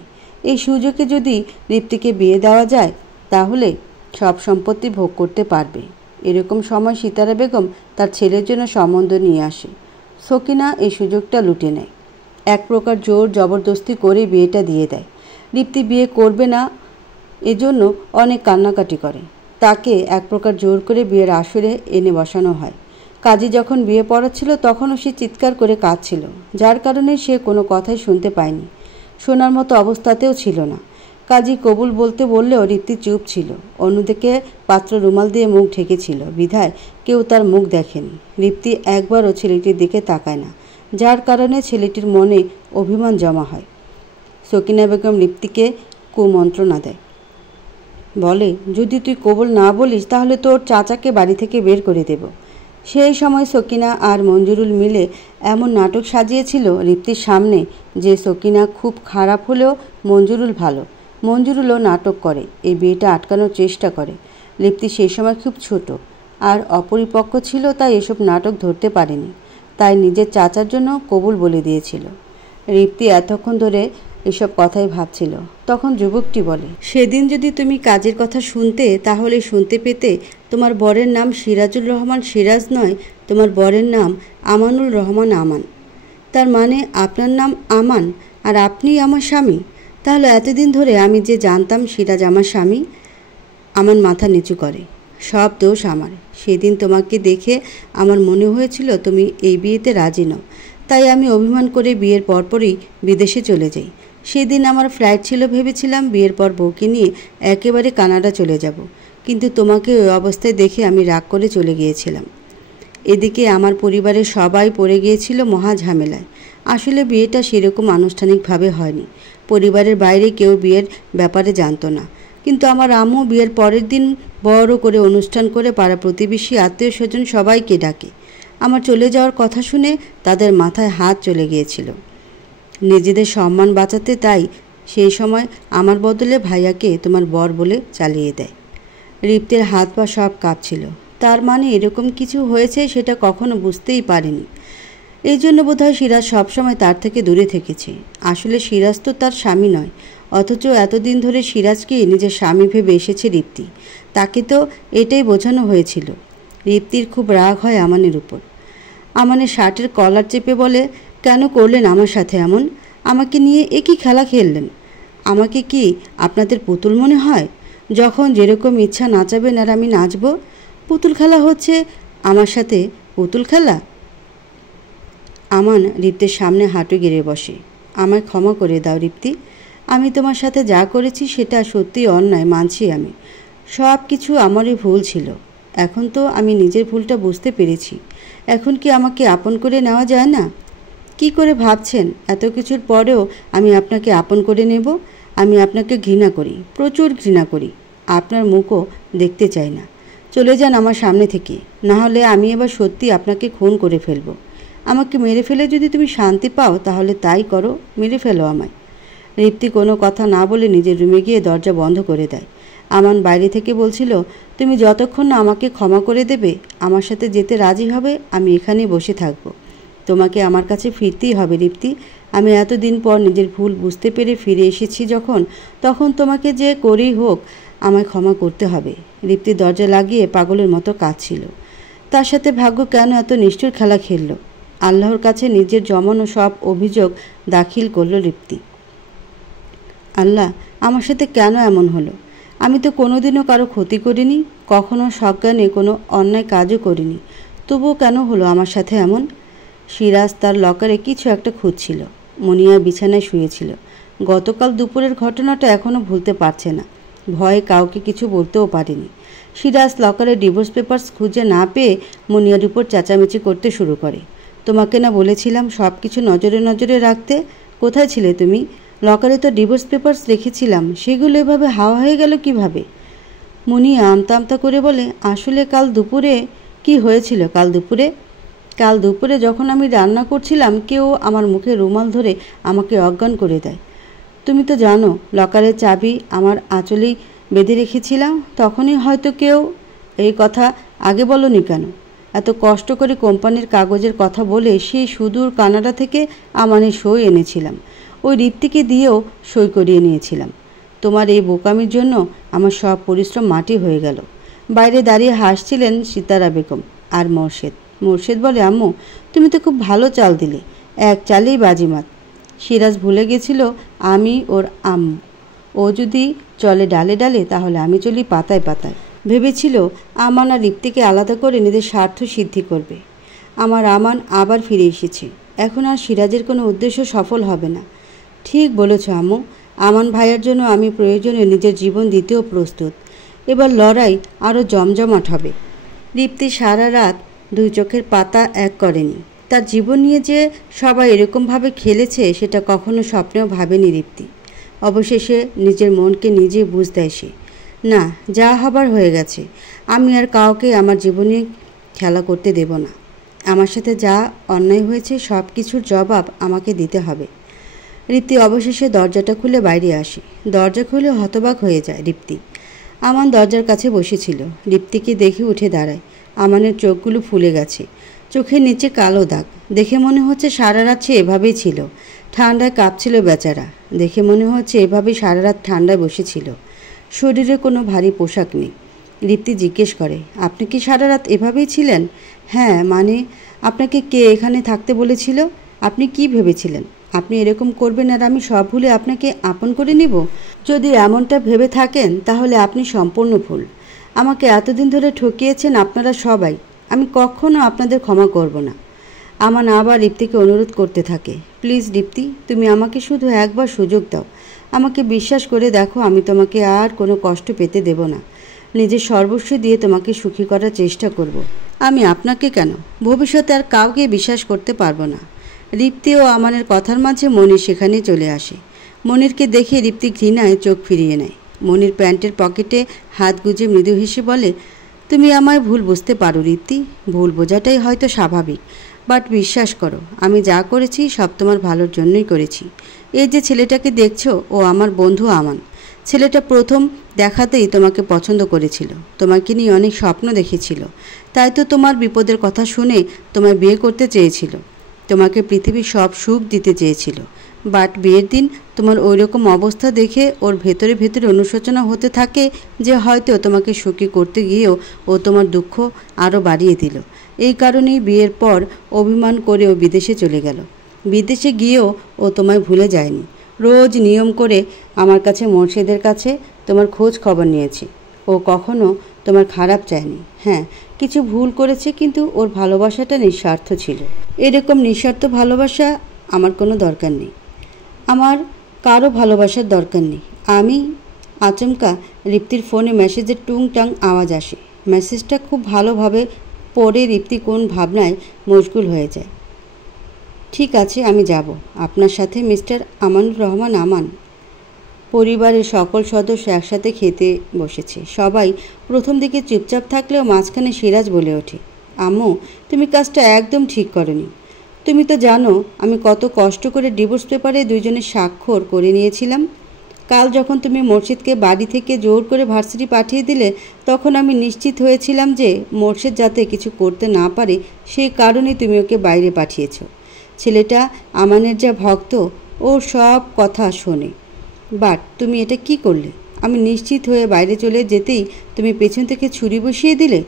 এই সুযোগে যদি রিপ্তিকে বিয়ে দেওয়া যায় তাহলে সব সম্পত্তি ভোগ করতে পারবে। এরকম সময় সিতারা বেগম তার ছেলের জন্য সম্বন্ধ নিয়ে আসে। সকিনা এই সুযোগটা লুটে নেয়। এক প্রকার জোর জবরদস্তি করে বিয়েটা দিয়ে দেয়। রিপ্তি বিয়ে করবে না এজন্য অনেক কান্নাকাটি করে। তাকে এক প্রকার জোর করে বিয়ের আসরে এনে বসানো হয়। কাজী যখন বিয়ে পড়াচ্ছিল তখনও সে চিৎকার করে কাঁদছিল, যার কারণে সে কোনো কথাই শুনতে পায়নি। শোনার মতো অবস্থাতেও ছিল না। কাজী কবুল বলতে বললেও রিপ্তি চুপ ছিল। অন্যদিকে পাত্র রুমাল দিয়ে মুখ ঢেকেছিল বিধায় কেউ তার মুখ দেখেনি। রিপ্তি একবারও ছেলেটির দিকে তাকায় না, যার কারণে ছেলেটির মনে অভিমান জমা হয়। সকিনা বেগম রিপ্তিকে কুমন্ত্রণা দেয়। বলে, যদি তুই কবুল না বলিস তাহলে তোর চাচাকে বাড়ি থেকে বের করে দেব। সেই সময় সকিনা আর মঞ্জুরুল মিলে এমন নাটক সাজিয়েছিল রিপ্তির সামনে যে সকিনা খুব খারাপ হলেও মঞ্জুরুল ভালো। মঞ্জুরুলও নাটক করে, এই বিয়েটা আটকানোর চেষ্টা করে। রিপ্তি সেই সময় খুব ছোট আর অপরিপক্ক ছিল, তাই এসব নাটক ধরতে পারেনি। তাই নিজের চাচার জন্য কবুল বলে দিয়েছিল। রিপ্তি এতক্ষণ ধরে এসব কথাই ভাবছিল। তখন যুবকটি বলে, সেদিন যদি তুমি কাজের কথা শুনতে তাহলে শুনতে পেতে তোমার বরের নাম সিরাজুল রহমান সিরাজ নয়, তোমার বরের নাম আমানুল রহমান আমান। তার মানে আপনার নাম আমান আর আপনিই আমার স্বামী। তাহলে এতদিন ধরে আমি যে জানতাম সিরাজ আমার স্বামী। আমান মাথা নিচু করে, সব দোষ আমার। সেদিন তোমাকে দেখে আমার মনে হয়েছিল তুমি এই বিয়েতে রাজি নও, তাই আমি অভিমান করে বিয়ের পরপরই বিদেশে চলে যাই। সেদিন আমার ফ্লাইট ছিল, ভেবেছিলাম বিয়ের পর বউকে নিয়ে একেবারে কানাডা চলে যাব, কিন্তু তোমাকে ওই অবস্থায় দেখে আমি রাগ করে চলে গিয়েছিলাম। এদিকে আমার পরিবারের সবাই পড়ে গিয়েছিল মহা ঝামেলায়। আসলে বিয়েটা সেরকম আনুষ্ঠানিকভাবে হয়নি, পরিবারের বাইরে কেউ বিয়ের ব্যাপারে জানতো না, কিন্তু আমার আম্মু বিয়ের পরের দিন বড় করে অনুষ্ঠান করে পাড়া প্রতিবেশী আত্মীয় স্বজন সবাইকে ডাকে। আমার চলে যাওয়ার কথা শুনে তাদের মাথায় হাত চলে গিয়েছিল, নিজেদের সম্মান বাঁচাতে। তাই সেই সময় আমার বদলে ভাইয়াকে তোমার বর বলে চালিয়ে দেয়। রিপ্তের হাত পা সব কাঁপছিল। তার মানে এরকম কিছু হয়েছে সেটা কখনো বুঝতেই পারেনি। এই জন্য বোধহয় সিরাজ সবসময় তার থেকে দূরে থেকেছে। আসলে সিরাজ তো তার স্বামী নয়, অথচ এতদিন ধরে সিরাজকে নিজের স্বামী ভেবে এসেছে রিপ্তি। তাকে তো এটাই বোঝানো হয়েছিল। রিপ্তির খুব রাগ হয় আমানের উপর। আমানের শার্টের কলার চেপে বলে, কেন করলেন আমার সাথে এমন? আমাকে নিয়ে একই খেলা খেললেন। আমাকে কি আপনাদের পুতুল মনে হয়? যখন যেরকম ইচ্ছা নাচাবেন আর আমি নাচব? পুতুল খেলা হচ্ছে আমার সাথে? পুতুল খেলা? আমান রিপ্তির সামনে হাঁটু গেড়ে বসে। আমায় ক্ষমা করে দাও রিপ্তি, আমি তোমার সাথে যা করেছি সেটা সত্যিই অন্যায়, মানছি আমি। সব কিছু আমারই ভুল ছিল। এখন তো আমি নিজের ভুলটা বুঝতে পেরেছি। এখন কি আমাকে আপন করে নেওয়া যায় না? কি করে ভাবছেন এত কিছুর পরেও আমি আপনাকে আপন করে নেব? আমি আপনাকে ঘৃণা করি, প্রচুর ঘৃণা করি। আপনার মুখও দেখতে চাই না। চলে যান আমার সামনে থেকে, না হলে আমি এবার সত্যি আপনাকে খুন করে ফেলব। আমাকে মেরে ফেলে যদি তুমি শান্তি পাও তাহলে তাই করো, মেরে ফেলো আমায়। রিপ্তি কোনো কথা না বলে নিজের রুমে গিয়ে দরজা বন্ধ করে দেয়। আমান বাইরে থেকে বলছিল, তুমি যতক্ষণ না আমাকে ক্ষমা করে দেবে, আমার সাথে যেতে রাজি হবে, আমি এখানেই বসে থাকব। তোমাকে আমার কাছে ফিরতেই হবে রিপ্তি। আমি এতদিন পর নিজের ভুল বুঝতে পেরে ফিরে এসেছি যখন, তখন তোমাকে যে করেই হোক আমায় ক্ষমা করতে হবে। রিপ্তি দরজা লাগিয়ে পাগলের মতো কাঁদছিল। তার সাথে ভাগ্য কেন এত নিষ্ঠুর খেলা খেলল? আল্লাহর কাছে নিজের জমানো সব অভিযোগ দাখিল করল রিপ্তি। আল্লাহ, আমার সাথে কেন এমন হলো? আমি তো কোনোদিনও কারো ক্ষতি করিনি, কখনো সজ্ঞানে কোনো অন্যায় কাজও করিনি, তবুও কেন হলো আমার সাথে এমন? সিরাজ তার লকারে কিছু একটা খুঁজছিল। মুনিয়া বিছানায় শুয়েছিল। গতকাল দুপুরের ঘটনাটা এখনও ভুলতে পারছে না। ভয়ে কাউকে কিছু বলতেও পারেনি। সিরাজ লকারে ডিভোর্স পেপারস খুঁজে না পেয়ে মুনিয়ার উপর চেঁচামেচি করতে শুরু করে। তোমাকে না বলেছিলাম সব কিছু নজরে নজরে রাখতে? কোথায় ছিলে তুমি? লকারে তো ডিভোর্স পেপারস রেখেছিলাম, সেগুলো এভাবে হাওয়া হয়ে গেল কিভাবে? মুনিয়া আমতা আমতা করে বলে, আসলে কাল দুপুরে কি হয়েছিল? কাল দুপুরে যখন আমি রান্না করছিলাম, কেউ আমার মুখে রুমাল ধরে আমাকে অজ্ঞান করে দেয়। তুমি তো জানো লকারের চাবি আমার আঁচলেই বেঁধে রেখেছিলাম, তখনই হয়তো কেউ। এই কথা আগে বলনি কেন? এত কষ্ট করে কোম্পানির কাগজের কথা বলে সেই সুদূর কানাডা থেকে আমানের সই এনেছিলাম, ওই রিপ্তিকে দিয়েও সই করিয়ে নিয়েছিলাম। তোমার এই বোকামির জন্য আমার সব পরিশ্রম মাটি হয়ে গেল। বাইরে দাঁড়িয়ে হাসছিলেন সিতারা বেগম আর মোর্শেদ বলে, আম্মু তুমি তো খুব ভালো চাল দিলে, এক চালেই বাজিমাত। সিরাজ ভুলে গেছিল আমি ওর আম্মু। ও যদি চলে ডালে ডালে, তাহলে আমি চলি পাতায় পাতায়। ভেবেছিল আমান আর রিপ্তিকে আলাদা করে নিজের স্বার্থ সিদ্ধি করবে। আমার আমান আবার ফিরে এসেছে। এখন আর সিরাজের কোনো উদ্দেশ্য সফল হবে না। ঠিক বলেছ আম্মু, আমান ভাইয়ের জন্য আমি প্রয়োজনে নিজের জীবন দিতেও প্রস্তুত। এবার লড়াই আরও জমজমাট হবে। রিপ্তি সারা রাত দুই চোখের পাতা এক করেনি। তার জীবন নিয়ে যে সবাই এরকমভাবে খেলেছে সেটা কখনো স্বপ্নেও ভাবেনি রিপ্তি। অবশেষে নিজের মনকে নিজেই বুঝ দেয় সে। না, যা হবার হয়ে গেছে। আমি আর কাউকে আমার জীবনে খেলা করতে দেব না। আমার সাথে যা অন্যায় হয়েছে সব কিছুর জবাব আমাকে দিতে হবে। রিপ্তি অবশেষে দরজাটা খুলে বাইরে আসে। দরজা খুলে হতবাক হয়ে যায় রিপ্তি। আমান দরজার কাছে বসেছিল। রিপ্তিকে দেখে উঠে দাঁড়ায়। আমানের চোখগুলো ফুলে গেছে, চোখের নিচে কালো দাগ। দেখে মনে হচ্ছে সারা রাত সে এভাবেই ছিল। ঠান্ডায় কাঁপছিল বেচারা। দেখে মনে হচ্ছে এভাবেই সারা রাত ঠান্ডায় বসেছিল। শরীরে কোনো ভারী পোশাক নেই। রিপ্তি জিজ্ঞেস করে, আপনি কি সারা রাত এভাবেই ছিলেন? হ্যাঁ, মানে আপনাকে কে এখানে থাকতে বলেছিল? আপনি কি ভেবেছিলেন আপনি এরকম করবেন আর আমি সব ভুলে আপনাকে আপন করে নিব? যদি এমনটা ভেবে থাকেন তাহলে আপনি সম্পূর্ণ ভুল। আমাকে এতদিন ধরে ঠকিয়েছেন আপনারা সবাই। আমি কখনো আপনাদের ক্ষমা করব না। আমান আবার রিপ্তিকে অনুরোধ করতে থাকে, প্লিজ দীপ্তি, তুমি আমাকে শুধু একবার সুযোগ দাও। আমাকে বিশ্বাস করে দেখো, আমি তোমাকে আর কোনো কষ্ট পেতে দেব না। নিজের সর্বস্ব দিয়ে তোমাকে সুখী করার চেষ্টা করব। আমি আপনাকে কেন, ভবিষ্যতে আর কাউকে বিশ্বাস করতে পারবো না। রিপ্তি ও আমানের কথার মাঝে মনির সেখানেই চলে আসে। মনিরকে দেখে রিপ্তি ঘৃণায় চোখ ফিরিয়ে নেয়। মনির প্যান্টের পকেটে হাত গুজে মৃদু হেসে বলে, তুমি আমায় ভুল বুঝতে পারো রিপ্তি, ভুল বোঝাটাই হয়তো স্বাভাবিক, বাট বিশ্বাস করো, আমি যা করেছি সব তোমার ভালোর জন্যই করেছি। এই যে ছেলেটাকে দেখছো, ও আমার বন্ধু আমান। ছেলেটা প্রথম দেখাতেই তোমাকে পছন্দ করেছিল, তোমাকে নিয়ে অনেক স্বপ্ন দেখেছিল, তাই তো তোমার বিপদের কথা শুনে তোমায় বিয়ে করতে চেয়েছিল, তোমাকে পৃথিবীর সব সুখ দিতে চেয়েছিল। বাট বিয়ের দিন তোমার ওই রকম অবস্থা দেখে ওর ভেতরে ভেতরে অনুশোচনা হতে থাকে যে হয়তো তোমাকে সুখী করতে গিয়েও ও তোমার দুঃখ আরও বাড়িয়ে দিল। এই কারণেই বিয়ের পর অভিমান করে ও বিদেশে চলে গেল। বিদেশে গিয়েও ও তোমায় ভুলে যায়নি। রোজ নিয়ম করে আমার কাছে মোর্শেদের কাছে তোমার খোঁজ খবর নিয়েছে। ও কখনো তোমার খারাপ চায়নি। হ্যাঁ, কিছু ভুল করেছে, কিন্তু ওর ভালোবাসাটা নিঃস্বার্থ ছিল। এরকম নিঃস্বার্থ ভালোবাসা আমার কোনো দরকার নেই। আমার কারো ভালোবাসার দরকার নেই। আমি আচমকা রিপ্তির ফোনে মেসেজের টুংটাং আওয়াজ আসে। মেসেজটা খুব ভালোভাবে পড়ে রিপ্তি কোন ভাবনায় মশগুল হয়ে যায়। ঠিক আছে, আমি যাব। আপনার সাথে মিস্টার আমানুর রহমান আমান। পরিবারের সকল সদস্য একসাথে খেতে বসেছে। সবাই প্রথম দিকে চুপচাপ থাকলেও মাঝখানে সিরাজ বলে ওঠে, আম্মু, তুমি কাজটা একদম ঠিক করনি। তুমি তো জানো আমি কত কষ্ট করে ডিভোর্স পেপারে দুইজনের স্বাক্ষর করে নিয়েছিলাম। কাল যখন তুমি মোর্শেদকে বাড়ি থেকে জোর করে ভার্সিটি পাঠিয়ে দিলে, তখন আমি নিশ্চিত হয়েছিলাম যে মোর্শেদ যাতে কিছু করতে না পারে সেই কারণেই তুমি ওকে বাইরে পাঠিয়েছ। ছেলেটা আমানের যা ভক্ত, ও সব কথা শোনে। বাট তুমি এটা কি করলে? আমি নিশ্চিত হয়ে বাইরে চলে যেতেই তুমি পেছন থেকে ছুরি বসিয়ে দিলে,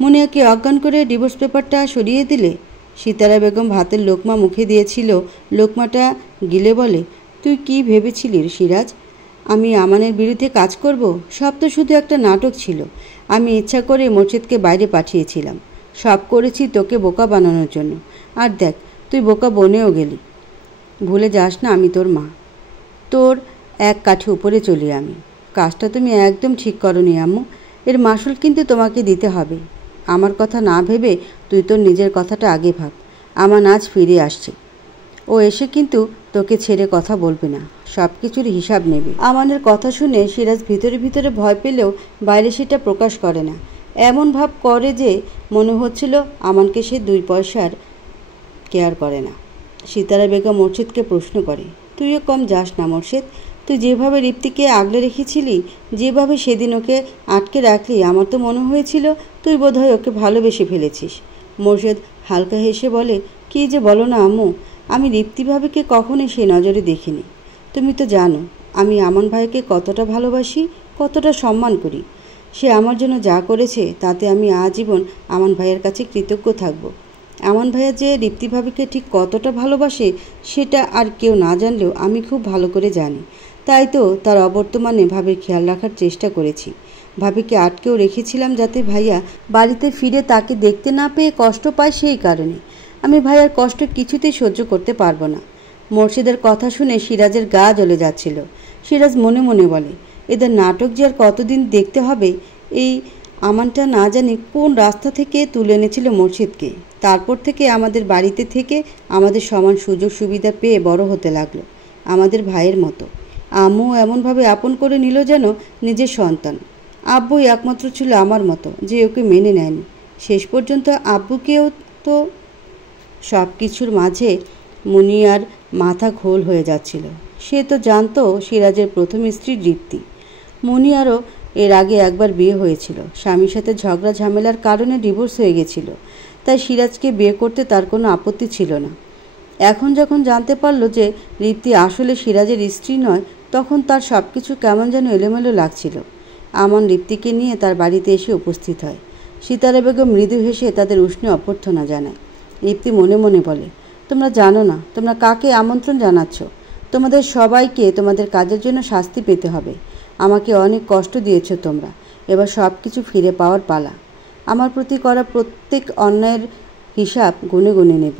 মুনিয়াকে অজ্ঞান করে ডিভোর্স পেপারটা সরিয়ে দিলে। সিতারা বেগম ভাতের লোকমা মুখে দিয়েছিল, লোকমাটা গিলে বলে, তুই কি ভেবেছিলি সিরাজ? আমি আমানের বিরুদ্ধে কাজ করব? সব তো শুধু একটা নাটক ছিল। আমি ইচ্ছা করে মোর্শেদকে বাইরে পাঠিয়েছিলাম। সব করেছি তোকে বোকা বানানোর জন্য। আর দেখ, তুই বোকা বনেও গেলি। ভুলে যাস না আমি তোর মা। তোর এক কাঠি উপরে চলি আমি। কাজটা তুমি একদম ঠিক করনি আম্মু। এর মাসুল কিন্তু তোমাকে দিতে হবে। আমার কথা না ভেবে তুই তোর নিজের কথাটা আগে ভাব। আমান আজ ফিরে আসছে। ও এসে কিন্তু তোকে ছেড়ে কথা বলবে না, সব কিছুর হিসাব নেবে। আমানের কথা শুনে সিরাজ ভিতরে ভিতরে ভয় পেলেও বাইরে সেটা প্রকাশ করে না। এমন ভাব করে যে মনে হচ্ছিল আমানকে সে 2 পয়সার কেয়ার করে না। সিতারা বেগম মোর্শেদকে প্রশ্ন করে, তুইও কম যাস না মোর্শেদ? তুই যেভাবে রিপ্তিকে আগলে রেখেছিলি, যেভাবে সেদিন ওকে আটকে রাখলি, আমার তো মনে হয়েছিল তুই বোধহয় ওকে ভালোবেসে ফেলেছিস। মোর্শেদ হালকা হেসে বলে, কী যে বলো না আম্মু, আমি রিপ্তিভাবেকে কখনোই সেই নজরে দেখিনি। তুমি তো জানো আমি আমান ভাইকে কতটা ভালোবাসি, কতটা সম্মান করি। সে আমার জন্য যা করেছে তাতে আমি আজীবন আমান ভাইয়ের কাছে কৃতজ্ঞ থাকব। আমান ভাইয়া যে রিপ্তিভাবিকে ঠিক কতটা ভালোবাসে সেটা আর কেউ না জানলেও আমি খুব ভালো করে জানি। তাই তো তার অবর্তমানে ভাবির খেয়াল রাখার চেষ্টা করেছি। ভাবিকে আটকেও রেখেছিলাম যাতে ভাইয়া বাড়িতে ফিরে তাকে দেখতে না পেয়ে কষ্ট পায়, সেই কারণে। আমি ভাইয়ার কষ্ট কিছুতেই সহ্য করতে পারবো না। মোর্শেদের কথা শুনে সিরাজের গা জ্বলে যাচ্ছিল। সিরাজ মনে মনে বলে, এদের নাটক যে আর কতদিন দেখতে হবে। এই আমানটা না জানি কোন রাস্তা থেকে তুলে এনেছিল মোর্শেদকে। তারপর থেকে আমাদের বাড়িতে থেকে আমাদের সমান সুযোগ সুবিধা পেয়ে বড় হতে লাগলো, আমাদের ভাইয়ের মতো। আম্মু এমনভাবে আপন করে নিল যেন নিজের সন্তান। আব্বুই একমাত্র ছিল আমার মতো যে ওকে মেনে নেয়নি। শেষ পর্যন্ত আব্বুকেও তো। সব কিছুর মাঝে মুনিয়ার মাথা ঘোল হয়ে যাচ্ছিল। সে তো জানতো সিরাজের প্রথম স্ত্রী রিপ্তি। মুনিয়ারও এর আগে একবার বিয়ে হয়েছিল, স্বামীর সাথে ঝগড়া ঝামেলার কারণে ডিভোর্স হয়ে গেছিল। তাই সিরাজকে বিয়ে করতে তার কোনো আপত্তি ছিল না। এখন যখন জানতে পারল যে রিপ্তি আসলে সিরাজের স্ত্রী নয়, তখন তার সব কিছু কেমন যেন এলোমেলো লাগছিল। আমান রিপ্তিকে নিয়ে তার বাড়িতে এসে উপস্থিত হয়। সিতারা বেগম মৃদু হেসে তাদের উষ্ণ অভ্যর্থনা জানায়। রিপ্তি মনে মনে বলে, তোমরা জানো না তোমরা কাকে আমন্ত্রণ জানাচ্ছ। তোমাদের সবাইকে তোমাদের কাজের জন্য শাস্তি পেতে হবে। আমাকে অনেক কষ্ট দিয়েছ তোমরা, এবার সব কিছু ফিরে পাওয়ার পালা। আমার প্রতি করা প্রত্যেক অন্যায়ের হিসাব গুনে গুনে নেব।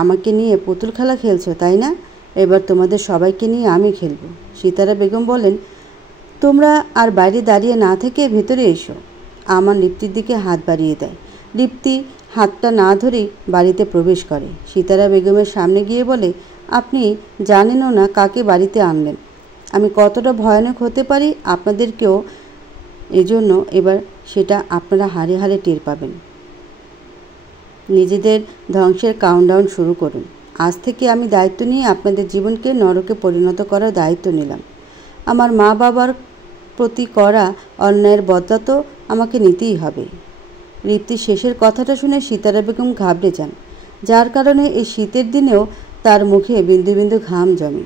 আমাকে নিয়ে পুতুল খেলা খেলছো তাই না? এবার তোমাদের সবাইকে নিয়ে আমি খেলবো। সিতারা বেগম বলেন, তোমরা আর বাইরে দাঁড়িয়ে না থেকে ভেতরে এসো। আমান লিপ্তির দিকে হাত বাড়িয়ে দেয়। লিপ্তি হাতটা না ধরেই বাড়িতে প্রবেশ করে। সিতারা বেগমের সামনে গিয়ে বলে, আপনি জানেনও না কাকে বাড়িতে আনলেন। আমি কতটা ভয়ানক হতে পারি আপনাদেরকেও, এজন্য এবার সেটা আপনারা হাড়ে হাড়ে টের পাবেন। নিজেদের ধ্বংসের কাউন্টডাউন শুরু করুন। আজ থেকে আমি দায়িত্ব নিয়ে আপনাদের জীবনকে নরকে পরিণত করার দায়িত্ব নিলাম। আমার মা বাবার প্রতি করা অন্যায়ের বদলা তো আমাকে নিতেই হবে। লিপ্তির শেষের কথাটা শুনে সিতারা বেগম ঘাবড়ে যান, যার কারণে এই শীতের দিনেও তার মুখে বিন্দু বিন্দু ঘাম জমে।